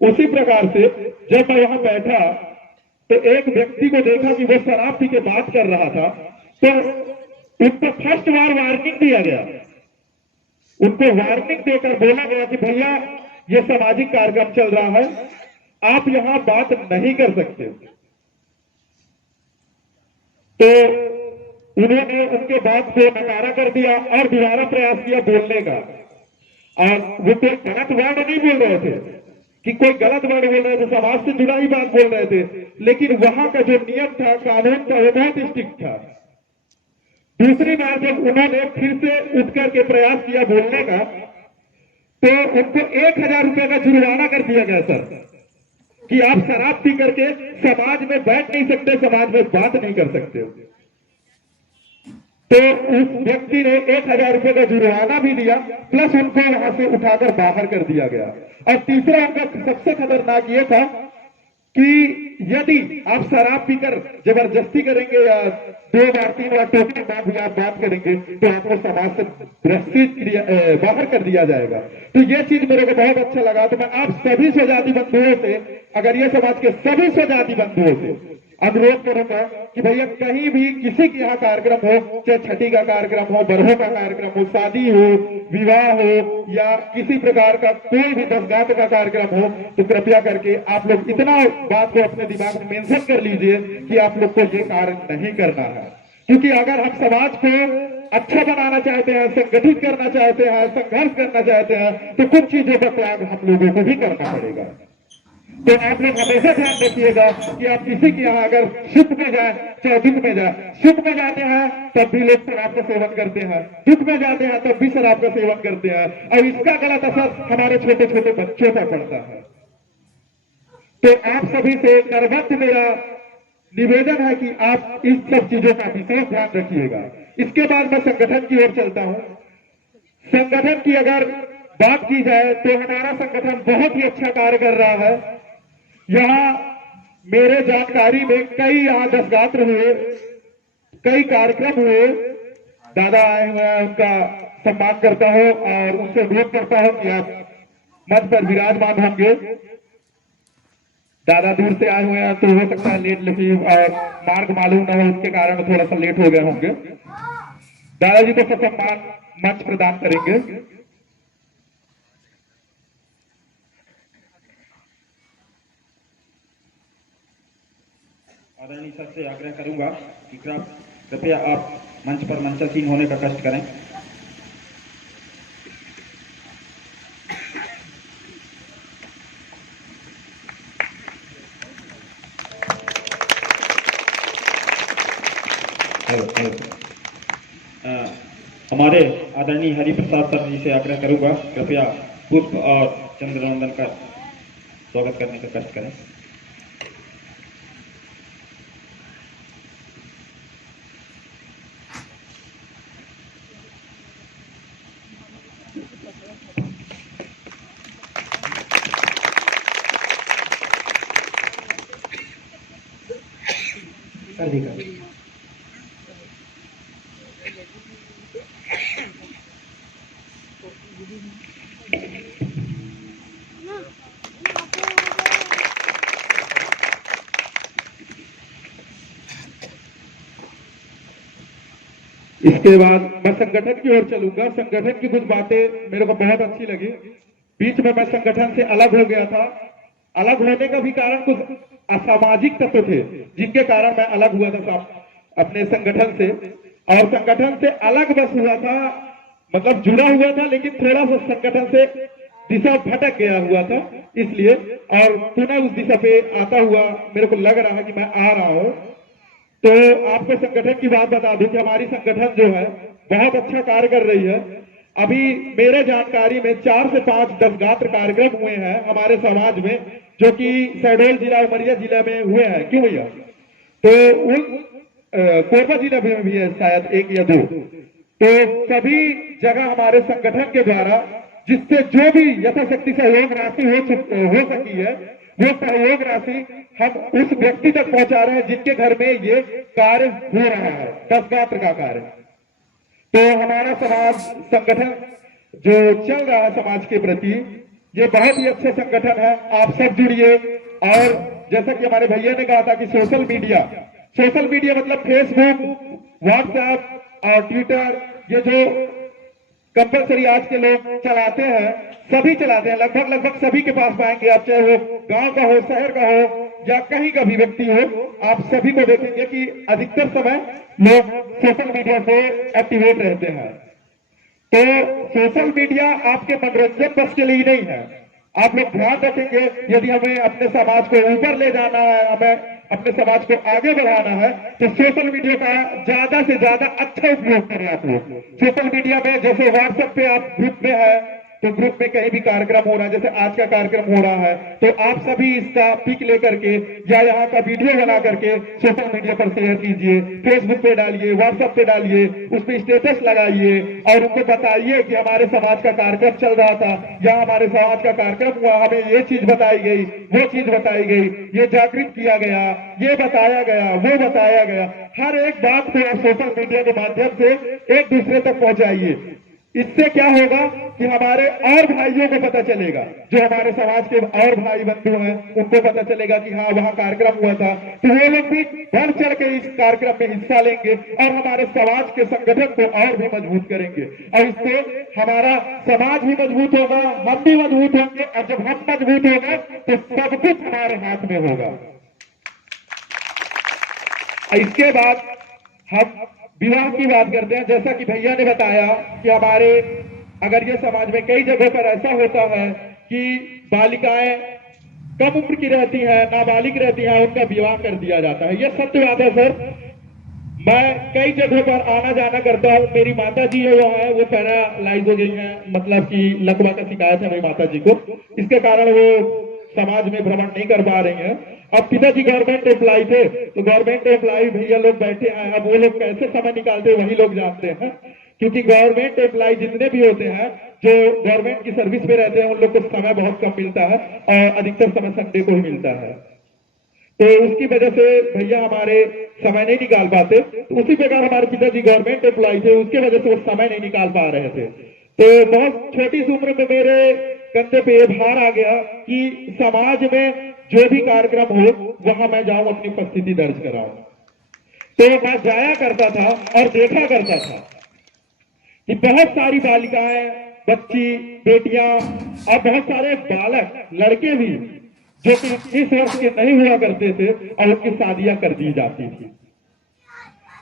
उसी प्रकार से जब मैं वहां बैठा तो एक व्यक्ति को देखा कि वो शराब पी के बात कर रहा था, तो उनको फर्स्ट बार वार्निंग दिया गया। उनको वार्निंग देकर बोला गया कि भैया ये सामाजिक कार्यक्रम चल रहा है, आप यहां बात नहीं कर सकते। तो उन्होंने उनके बात को नकारा कर दिया और दोबारा प्रयास किया बोलने का। और वो कोई गलत वर्ड नहीं बोल रहे थे कि कोई गलत वर्ड बोल रहे थे, समाज से जुड़ा ही बात बोल रहे थे, लेकिन वहां का जो नियम था, कानून था, वो बहुत स्ट्रिक्ट था। दूसरी बार जब उन्होंने फिर से उठ करके प्रयास किया बोलने का, तो उनको 1000 रुपए का जुर्माना कर दिया गया सर, कि आप शराब पी करके समाज में बैठ नहीं सकते, समाज में बात नहीं कर सकते। तो उस व्यक्ति ने 1000 रुपए का जुर्माना भी दिया, प्लस उनको वहां से उठाकर बाहर कर दिया गया। और तीसरा उनका सबसे खतरनाक ये था कि यदि आप शराब पीकर जबरदस्ती करेंगे या 2 बार 3 बार टोकने बाद भी आप बात करेंगे तो आपको समाज से भ्रष्ट बाहर कर दिया जाएगा। तो ये चीज मेरे को बहुत अच्छा लगा। तो मैं आप सभी स्वजाति बंधुओं से, अगर ये समाज के सभी स्वजाति बंधुओं से अनुरोध करूंगा कि भैया कहीं भी किसी के यहाँ कार्यक्रम हो, चाहे छठी का कार्यक्रम हो, बरहों का कार्यक्रम हो, शादी हो, विवाह हो, या किसी प्रकार का कोई भी वर्षगांठ का कार्यक्रम हो, तो कृपया करके आप लोग इतना बात को अपने दिमाग में मेंशन कर लीजिए कि आप लोग को ये कार्य नहीं करना है। क्योंकि अगर हम समाज को अच्छा बनाना चाहते हैं, संगठित करना चाहते हैं, संघर्ष करना चाहते हैं, तो कुछ चीजों का त्याग हम लोगों को भी करना पड़ेगा। तो आप लोग हमेशा ध्यान रखिएगा कि आप किसी के यहाँ अगर सुख में जाए चाहे दुख में जाए, सुख में जाते हैं तब भी लोग शराब का सेवन करते हैं, दुख में जाते हैं तब भी शराब का सेवन करते हैं, और इसका गलत असर हमारे छोटे छोटे बच्चों पर पड़ता है। तो आप सभी से करबद्ध मेरा निवेदन है कि आप इन सब चीजों का विशेष ध्यान रखिएगा। इसके बाद मैं संगठन की ओर चलता हूं। संगठन की अगर बात की जाए तो हमारा संगठन बहुत ही अच्छा कार्य कर रहा है। यहाँ मेरे जानकारी में कई यहाँ दशगात्र हुए, कई कार्यक्रम हुए। दादा आए हुए हैं, उनका सम्मान करता हूँ और उनसे अनुरोध करता हूँ कि आप मंच पर विराजमान होंगे। ज्यादा दूर से आए हुए हैं तो हो सकता है लेट लफीफ और मार्ग मालूम न हो, उसके कारण थोड़ा सा लेट हो गए होंगे। दादाजी को सम्मान मंच प्रदान करेंगे। आदरणीय सर से आग्रह करूंगा कि कृपया आप मंच पर मंचासीन होने का कष्ट करें। हमारे आदरणीय हरिप्रसाद सर जी से आग्रह करूंगा कृपया पुष्प और चंद्रवंदन का स्वागत करने का कष्ट करें। इसके बाद मैं संगठन की ओर चलूंगा। संगठन की कुछ बातें मेरे को बहुत अच्छी लगी। बीच में मैं संगठन से अलग हो गया था। अलग होने का भी कारण कुछ असामाजिक तत्व थे जिनके कारण मैं अलग हुआ था अपने संगठन से। और संगठन से अलग बस हुआ था, मतलब जुड़ा हुआ था, लेकिन थोड़ा सा संगठन से दिशा भटक गया हुआ था इसलिए। और पुनः उस दिशा पे आता हुआ मेरे को लग रहा है कि मैं आ रहा हूँ। तो आपको संगठन की बात बता दूं कि हमारी संगठन जो है बहुत अच्छा कार्य कर रही है। अभी मेरे जानकारी में 4 से 5 10 गात्र कार्यक्रम हुए हैं हमारे समाज में, जो कि शहडोल जिला उमरिया जिला में हुए हैं। क्यों भैया? तो उन कोरबा जिला में भी है शायद 1 या 2। तो सभी जगह हमारे संगठन के द्वारा जिससे जो भी यथाशक्ति सहयोग राशि हो सकी है, वो सहयोग राशि हम उस व्यक्ति तक पहुंचा रहे हैं जिनके घर में ये कार्य हो रहा है, 10 गात्र का कार्य। तो हमारा समाज संगठन जो चल रहा है समाज के प्रति, ये बहुत ही अच्छा संगठन है। आप सब जुड़िए। और जैसा कि हमारे भैया ने कहा था कि सोशल मीडिया मतलब फेसबुक, व्हाट्सएप और ट्विटर, ये जो कंपलसरी आज के लोग चलाते हैं, सभी चलाते हैं, लगभग सभी के पास पाएंगे आप, चाहे वो गांव का हो, शहर का हो या कहीं का भी व्यक्ति हो, आप सभी को देखेंगे कि अधिकतर समय लोग सोशल मीडिया से एक्टिवेट रहते हैं। तो सोशल मीडिया आपके मनोरंजन बस के लिए नहीं है। आप लोग ध्यान रखेंगे, यदि हमें अपने समाज को ऊपर ले जाना है, हमें अपने समाज को आगे बढ़ाना है, तो सोशल मीडिया का ज्यादा से ज्यादा अच्छा उपयोग करें। आप लोग सोशल मीडिया में, जैसे व्हाट्सएप पे आप ग्रुप में है, तो ग्रुप में कहीं भी कार्यक्रम हो रहा है, जैसे आज का कार्यक्रम हो रहा है, तो आप सभी इसका पिक लेकर के या यहाँ का वीडियो बना करके सोशल मीडिया पर शेयर कीजिए, फेसबुक पे डालिए, व्हाट्सएप पे डालिए, उसमें स्टेटस लगाइए और उनको बताइए कि हमारे समाज का कार्यक्रम चल रहा था या हमारे समाज का कार्यक्रम हुआ, हमें ये चीज बताई गई, वो चीज बताई गई, ये जागृत किया गया, ये बताया गया, वो बताया गया। हर एक बात को आप सोशल मीडिया के माध्यम से एक दूसरे तक पहुंचाइए। इससे क्या होगा कि हमारे और भाइयों को पता चलेगा, जो हमारे समाज के और भाई बंधु हैं, उनको पता चलेगा कि हाँ वहां कार्यक्रम हुआ था, तो वो लोग भी बढ़ चढ़ के इस कार्यक्रम में हिस्सा लेंगे और हमारे समाज के संगठन को और भी मजबूत करेंगे। और इससे हमारा समाज भी मजबूत होगा, हम भी मजबूत होंगे, और जब हम मजबूत होंगे तो सब कुछ हमारे हाथ में होगा। इसके बाद हम विवाह की बात करते हैं। जैसा कि भैया ने बताया कि हमारे अगर ये समाज में कई जगहों पर ऐसा होता है कि बालिकाएं कम उम्र की रहती हैं, नाबालिग रहती हैं, उनका विवाह कर दिया जाता है। ये सत्य बात है सर। मैं कई जगहों पर आना जाना करता हूँ। मेरी माता जी जो है वो पैरालाइज हो गई है, मतलब कि लकवा का शिकायत है मेरी माता जी को, इसके कारण वो समाज में भ्रमण नहीं कर पा रही हैं। अब पिताजी गवर्नमेंट एम्प्लॉय थे, तो गवर्नमेंट एम्प्लॉय भैया लोग बैठे हैं, अब वो लोग कैसे समय निकालते हैं वही लोग जानते हैं। क्योंकि गवर्नमेंट एम्प्लॉय जितने भी होते हैं जो गवर्नमेंट की सर्विस पे रहते हैं, उन लोग को समय बहुत कम मिलता है और अधिकतर समय संडे को ही मिलता है। तो उसकी वजह से भैया हमारे समय नहीं निकाल पाते। तो उसी प्रकार हमारे पिताजी गवर्नमेंट एम्प्लॉय थे, उसकी वजह से वो समय नहीं निकाल पा रहे थे। तो बहुत छोटी सी उम्र में मेरे कंधे पे ये भार आ गया कि समाज में जो भी कार्यक्रम हो वहां मैं जाऊं, अपनी उपस्थिति दर्ज कराऊं। तो मैं जाया करता था और देखा करता था कि बहुत सारी बालिकाएं, बच्ची, बेटियां और बहुत सारे बालक, लड़के भी जो कि 21 वर्ष के नहीं हुआ करते थे और उनकी शादियां कर दी जाती थी।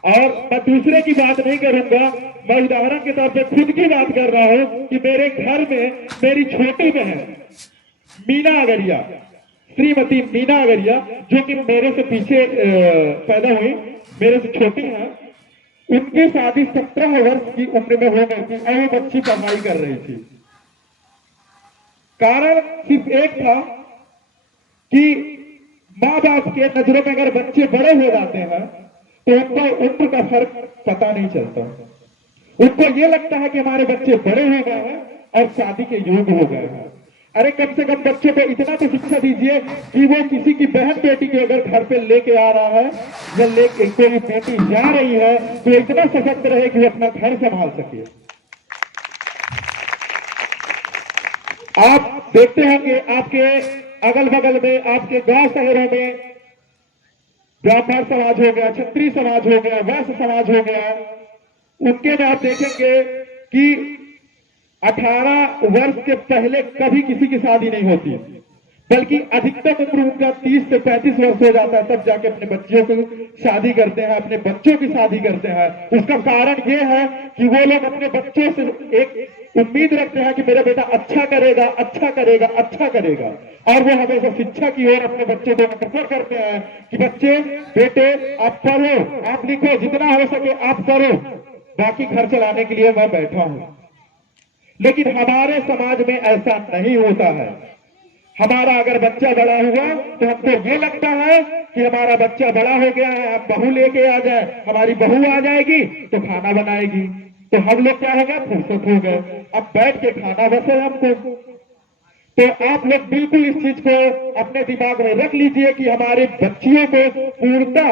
और मैं दूसरे की बात नहीं करूंगा, मैं उदाहरण के तौर पे खुद की बात कर रहा हूं कि मेरे घर में मेरी छोटी बहन मीना अगरिया, श्रीमती मीना अगरिया, जो कि मेरे से पीछे पैदा हुई, मेरे से छोटी है, उनकी शादी 17 वर्ष की उम्र में हो गई थी और वो बच्ची पढ़ाई कर रही थी। कारण सिर्फ एक था कि माँ बाप के नजरों में अगर बच्चे बड़े हो जाते हैं तो उनको उम्र का फर्क पता नहीं चलता। उनको ये लगता है कि हमारे बच्चे बड़े हो गए हैं और शादी के योग्य हो गए हैं। अरे कम से कम बच्चे को इतना तो शिक्षा दीजिए कि वो किसी की बहन बेटी को अगर घर पे लेके आ रहा है या लेके कोई बेटी जा रही है तो इतना सशक्त रहे कि वो अपना घर संभाल सके। आप देखते होंगे आपके अगल बगल में, आपके गांव शहरों में ब्राह्मण समाज हो गया, क्षत्रिय समाज हो गया, वैश्य समाज हो गया, उनके में आप देखेंगे कि 18 वर्ष के पहले कभी किसी की शादी नहीं होती, बल्कि अधिकतम उम्र उनका 30 से 35 वर्ष हो जाता है, तब जाके अपने बच्चियों की शादी करते हैं, अपने बच्चों की शादी करते हैं। उसका कारण ये है कि वो लोग अपने बच्चों से एक उम्मीद रखते हैं कि मेरा बेटा अच्छा करेगा, अच्छा करेगा, अच्छा करेगा, और वो हमेशा शिक्षा की ओर अपने बच्चों को अग्रसर करते हैं कि बच्चे, बेटे आप पढ़ो, आप लिखो, जितना हो सके आप करो, बाकी घर चलाने के लिए मैं बैठा हूं। लेकिन हमारे समाज में ऐसा नहीं होता है। हमारा अगर बच्चा बड़ा हुआ तो हमको ये लगता है कि हमारा बच्चा बड़ा हो गया है, अब बहू लेके आ जाए, हमारी बहू आ जाएगी तो खाना बनाएगी, तो हम लोग क्या हो गए, फुर्सत हो गए, अब बैठ के खाना बसे हमको। तो आप लोग बिल्कुल इस चीज को अपने दिमाग में रख लीजिए कि हमारे बच्चियों को पूर्णतः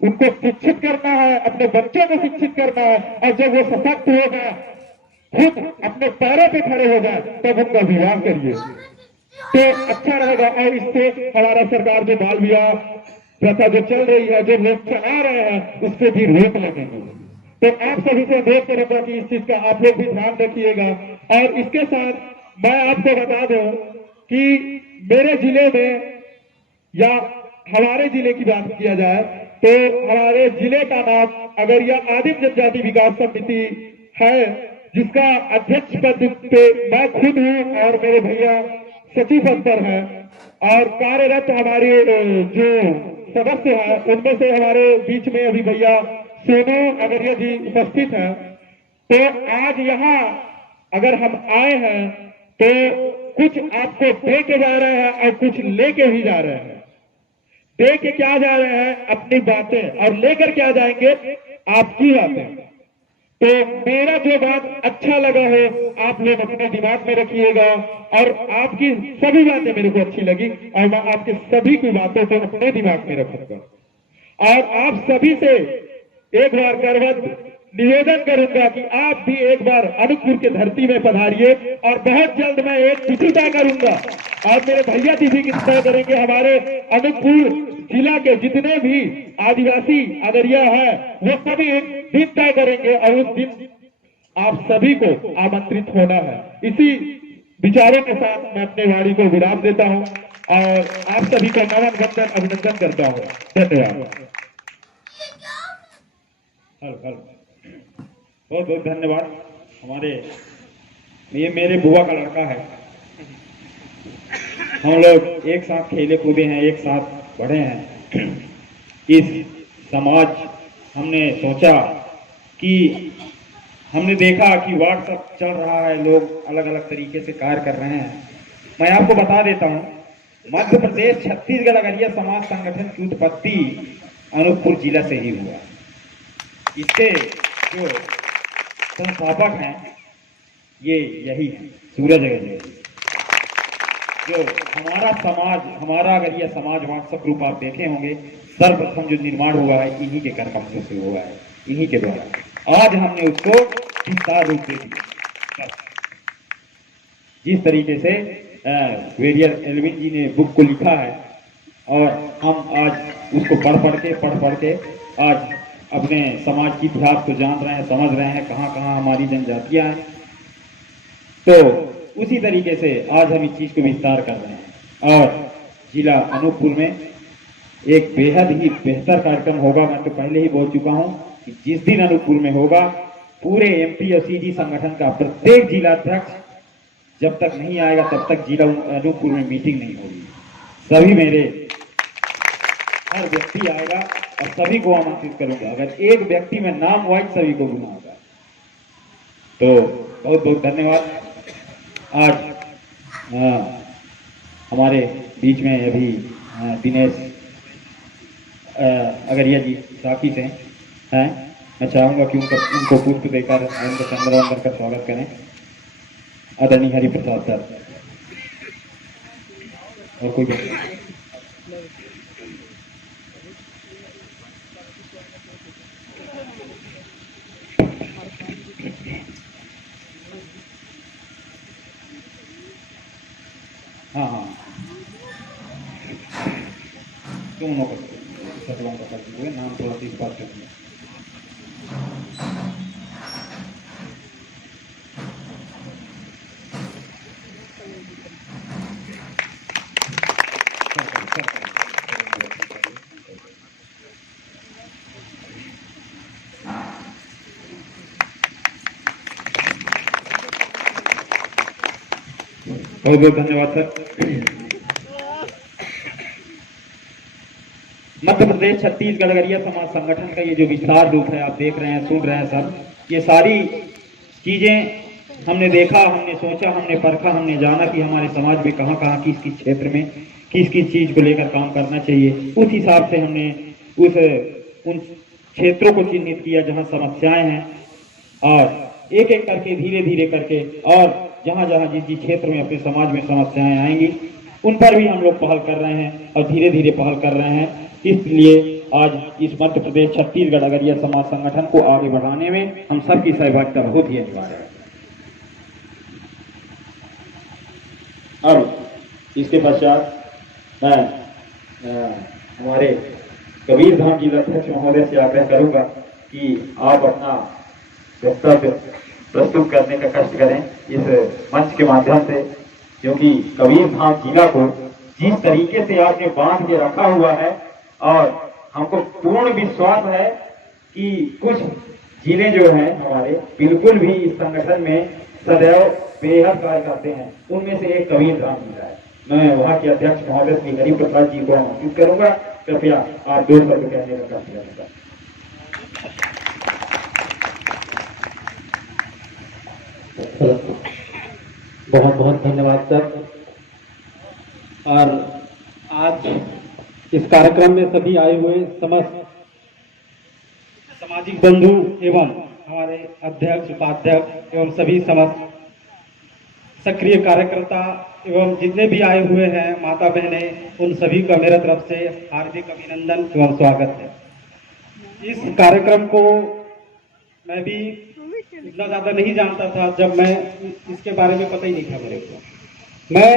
उनको शिक्षित करना है, अपने बच्चों को शिक्षित करना है, और जब वो सशक्त हो जाए, खुद अपने पैरों पे खड़े हो जाए, तब उनका विवाह करिए तो अच्छा रहेगा। और इससे हमारा सरकार जो बाल विवाह प्रथा जो चल रही है, जो लोग चला रहे हैं, उस पर भी रोक लगेगी। तो आप सभी से अनुरोध करूंगा कि इस चीज का आप लोग भी ध्यान रखिएगा। और इसके साथ मैं आपको बता दूं कि मेरे जिले में या हमारे जिले की बात किया जाए तो हमारे जिले का नाम अगरिया आदिम जनजाति विकास समिति है, जिसका अध्यक्ष पद पे मैं खुद हूँ और मेरे भैया सचिव पद पर है। और कार्यरत हमारे जो सदस्य हैं उनमें से हमारे बीच में अभी भैया सोनू अगरिया जी उपस्थित हैं। तो आज यहाँ अगर हम आए हैं तो कुछ आपको दे के जा रहे हैं और कुछ लेके भी जा रहे हैं। दे के क्या जा रहे हैं, अपनी बातें, और लेकर क्या जाएंगे, आपकी बातें। तो मेरा जो बात अच्छा लगा हो आप लोग अपने दिमाग में रखिएगा, और आपकी सभी बातें मेरे को अच्छी लगी और मैं आपके सभी की बातों को अपने दिमाग में रखूंगा। और आप सभी से एक बार करवत निवेदन करूंगा कि आप भी एक बार अनूपपुर के धरती में पधारिए, और बहुत जल्द मैं एक तिथि तय करूंगा और मेरे भैया तिथि की तय करेंगे। हमारे अनूपपुर जिला के जितने भी आदिवासी अगरिया है वो सभी एक दिन तय करेंगे और उस दिन आप सभी को आमंत्रित होना है। इसी विचारों के साथ मैं अपने वाणी को विराम देता हूं और आप सभी को नमन वंदन अभिनंदन करता हूं। धन्यवाद। बहुत बहुत धन्यवाद। ये मेरे बुआ का लड़का है। हम लोग एक साथ खेले कूदे हैं, एक साथ बढ़े हैं। इस समाज हमने सोचा कि हमने देखा कि व्हाट्सएप चल रहा है, लोग अलग अलग तरीके से कार्य कर रहे हैं। मैं आपको बता देता हूं, मध्य प्रदेश छत्तीसगढ़ अगरिया समाज संगठन की उत्पत्ति अनूपपुर जिला से ही हुआ। इसके जो संस्थापक हैं ये यही है, सूरज अगरिया। जो हमारा समाज, हमारा अगरिया समाज व्हाट्सएप ग्रुप आप देखे होंगे, सर्वप्रथम जो निर्माण हुआ है इन्हीं के कर कमलों से हुआ है, इन्हीं के द्वारा। आज हमने उसको विस्तार रूप दे दिया। जिस तरीके से वेरियर एल्विन जी ने बुक को लिखा है, और हम आज उसको पढ़ पढ़ के आज अपने समाज की इतिहास को जान रहे हैं, समझ रहे हैं कहाँ कहाँ हमारी जनजातियां हैं। तो उसी तरीके से आज हम इस चीज को विस्तार कर रहे हैं, और जिला अनूपपुर में एक बेहद ही बेहतर कार्यक्रम होगा। मैं तो पहले ही बोल चुका हूं कि जिस दिन अनूपपुर में होगा, पूरे एमपी और सीडी संगठन का प्रत्येक जिलाध्यक्ष जब तक नहीं आएगा तब तक जिला अनूपपुर में मीटिंग नहीं होगी। सभी मेरे हर व्यक्ति आएगा और सभी को आमंत्रित करूंगा। अगर एक व्यक्ति में नाम वाइज सभी को बुलाऊंगा। तो बहुत बहुत धन्यवाद। आज हमारे बीच में अभी दिनेश अगरिया जी साकी से हैं। मैं चाहूंगा कि उनको पुष्प देकर उनको चंद्रवंदन का स्वागत करें। आदरणीय हरिप्रसाद सर और कोई हाँ हाँ दोनों को सतलों का कर दीजिए, नाम थोड़ा सी बात करेंगे। बहुत बहुत धन्यवाद सर। मध्य प्रदेश छत्तीसगढ़ अगरिया समाज संगठन का ये जो विस्तार रूप है, आप देख रहे हैं, सुन रहे हैं सब, ये सारी चीजें हमने देखा, हमने सोचा, हमने परखा, हमने जाना कि हमारे समाज में कहाँ कहाँ किस किस क्षेत्र में किस किस चीज को लेकर काम करना चाहिए। उस हिसाब से हमने उन क्षेत्रों को चिन्हित किया जहाँ समस्याएं हैं, और एक एक करके धीरे धीरे करके, और जहाँ जहाँ जिस जिस क्षेत्र में अपने समाज में समस्याएं आएंगी उन पर भी हम लोग पहल कर रहे हैं और धीरे धीरे पहल कर रहे हैं। इसलिए आज इस मध्य प्रदेश छत्तीसगढ़ अगरिया समाज संगठन को आगे बढ़ाने में हम सबकी सहभागिता बहुत ही अनिवार्य है। अब इसके पश्चात मैं हमारे कबीर धाम जिलाध्यक्ष महोदय से आग्रह करूंगा कि आप अपना वक्तव्य प्रस्तुत करने का कष्ट करें इस मंच के माध्यम से, क्योंकि कबीर धाम जिला को जिस तरीके से आपने बांध के रखा हुआ है, और हमको पूर्ण विश्वास है कि कुछ जिले जो हैं हमारे बिल्कुल भी इस संगठन में सदैव बेहद कार्य करते हैं, उनमें से एक कबीर धाम जिला है। मैं वहाँ के अध्यक्ष महोदय श्री हरिप्रसाद जी को आमंत्रित करूंगा, कृपया आप 2 शब्द कहने का कष्ट करें। बहुत बहुत धन्यवाद सर। और आज इस कार्यक्रम में सभी आए हुए समस्त सामाजिक बंधु एवं हमारे अध्यक्ष, उपाध्यक्ष एवं सभी समस्त सक्रिय कार्यकर्ता एवं जितने भी आए हुए हैं माता बहनें, उन सभी का मेरे तरफ से हार्दिक अभिनंदन एवं स्वागत है। इस कार्यक्रम को मैं भी इतना ज़्यादा नहीं जानता था, जब मैं इसके बारे में पता ही नहीं था मेरे को। मैं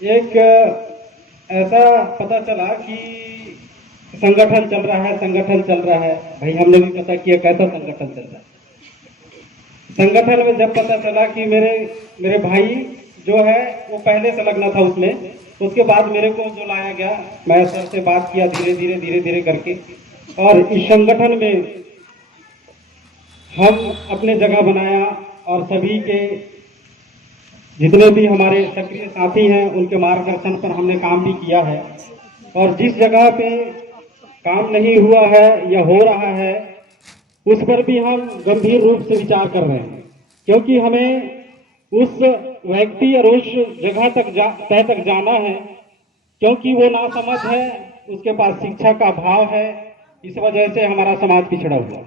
एक ऐसा पता चला कि संगठन चल रहा है। भाई हमने भी पता किया कैसा संगठन चल रहा है। संगठन में जब पता चला कि मेरे भाई जो है वो पहले से लगना था उसमें, उसके बाद मेरे को जो लाया गया, मैं सर से बात किया धीरे धीरे करके, और इस संगठन में हम अपने जगह बनाया, और सभी के जितने भी हमारे सक्रिय साथी हैं उनके मार्गदर्शन पर हमने काम भी किया है। और जिस जगह पे काम नहीं हुआ है या हो रहा है उस पर भी हम गंभीर रूप से विचार कर रहे हैं, क्योंकि हमें उस व्यक्ति और उस जगह तय तक जाना है, क्योंकि वो नासमझ है, उसके पास शिक्षा का अभाव है, इस वजह से हमारा समाज पिछड़ा हुआ।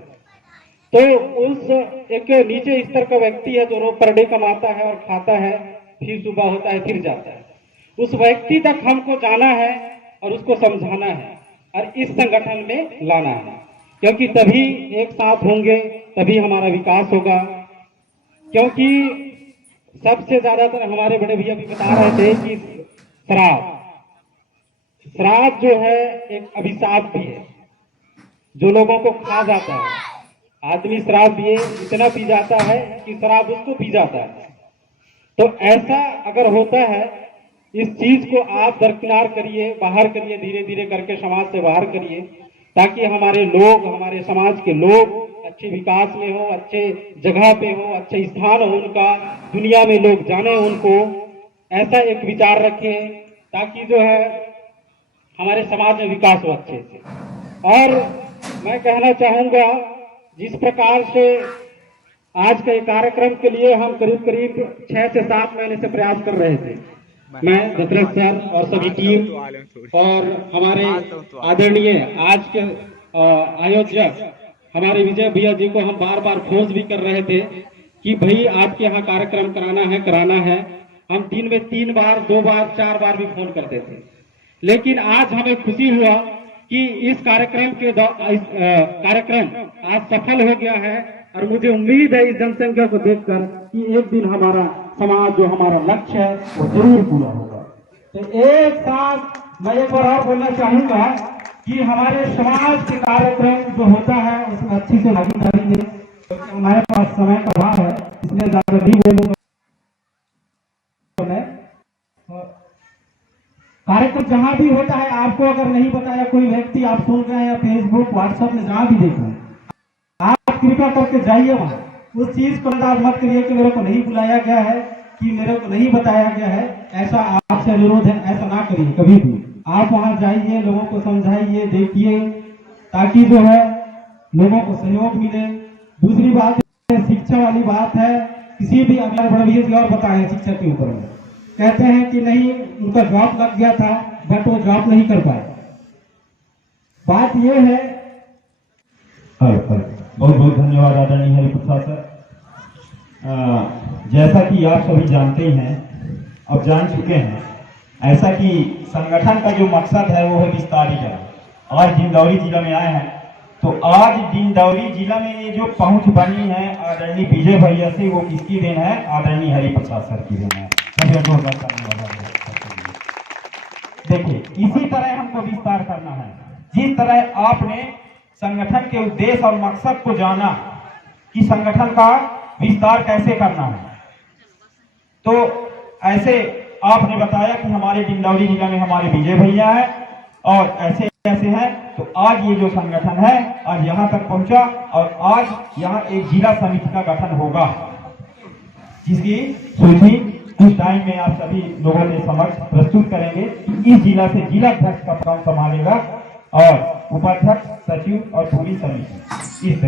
तो उस एक नीचे स्तर का व्यक्ति है जो रोज पर डे कमाता है और खाता है, फिर सुबह होता है फिर जाता है, उस व्यक्ति तक हमको जाना है और उसको समझाना है और इस संगठन में लाना है, क्योंकि तभी एक साथ होंगे तभी हमारा विकास होगा। क्योंकि सबसे ज्यादातर हमारे बड़े भैया भी बता रहे थे कि श्राद्ध जो है एक अभिशाप भी है, जो लोगों को खा जाता है। आदमी शराब पिए इतना पी जाता है कि शराब उसको पी जाता है। तो ऐसा अगर होता है, इस चीज को आप दरकिनार करिए, बाहर करिए, धीरे धीरे करके समाज से बाहर करिए, ताकि हमारे लोग, हमारे समाज के लोग अच्छे विकास में हो, अच्छे जगह पे हो, अच्छे स्थान हो उनका, दुनिया में लोग जाने उनको। ऐसा एक विचार रखें ताकि जो है हमारे समाज में विकास हो अच्छे से। और मैं कहना चाहूंगा, जिस प्रकार से आज के कार्यक्रम के लिए हम करीब करीब 6 से 7 महीने से प्रयास कर रहे थे, मैं दशरथ सर और सभी टीम और हमारे आदरणीय आज के आयोजक हमारे विजय भैया जी को हम बार बार फोर्स भी कर रहे थे कि भाई आपके यहाँ कार्यक्रम कराना है। हम दिन में 3 बार, 2 बार, 4 बार भी फोन करते थे, लेकिन आज हमें खुशी हुआ कि इस कार्यक्रम आज सफल हो गया है। और मुझे उम्मीद है इस जनसंख्या को देखकर कि एक दिन हमारा समाज, जो हमारा लक्ष्य है, वो जरूर पूरा होगा। तो एक साथ मैं एक बार और बोलना चाहूंगा कि हमारे समाज के कार्यक्रम जो होता है उसमें अच्छी से भागीदारी है। तो हमारे पास समय का अभाव है, इसलिए ज्यादा नहीं बोलूंगा। कार्यक्रम जहां भी होता है, आपको अगर नहीं बताया कोई व्यक्ति, आप सुन गए या फेसबुक, व्हाट्सएप में जहां भी देख रहे हैं, आप कृपया करके जाइए वहां। उस चीज को अंदाज मत करिए कि मेरे को नहीं बुलाया गया है, कि मेरे को नहीं बताया गया है। ऐसा आपसे अनुरोध है, ऐसा ना करिए कभी भी। आप वहां जाइए, लोगों को समझाइए, देखिए, ताकि जो है लोगों को सहयोग मिले। दूसरी बात है, शिक्षा वाली बात है। किसी भी अगर बड़े भैया जी और बताए शिक्षा के ऊपर में, कहते हैं कि नहीं उनका जॉब लग गया था बट वो जॉब नहीं कर पाए। बात यह है। बहुत बहुत धन्यवाद आदरणीय हरिप्रसाद सर। जैसा कि आप सभी जानते ही हैं, अब जान चुके हैं, ऐसा कि संगठन का जो मकसद है वो है विस्तारीकरण। आज डिंडौरी जिला में आए हैं, तो आज डिंडौरी जिला में ये जो पहुंच बनी है आदरणीय विजय भैया से, वो किसकी देन है? आदरणीय हरिप्रसाद सर की देन है। देखिए, इसी तरह हमको विस्तार करना है। जिस तरह आपने संगठन के उद्देश्य और मकसद को जाना कि संगठन का विस्तार कैसे करना है, तो ऐसे आपने बताया कि हमारे डिंडौरी जिला में हमारे विजय भैया है और ऐसे ऐसे हैं। तो आज ये जो संगठन है आज यहाँ तक पहुंचा और आज यहाँ एक जिला समिति का गठन होगा, जिसकी सूची कुछ टाइम में आप सभी लोगों के समक्ष प्रस्तुत करेंगे। इस जिला से जिला अध्यक्ष का काम संभालेगा और उपाध्यक्ष, सचिव और पूरी समिति इस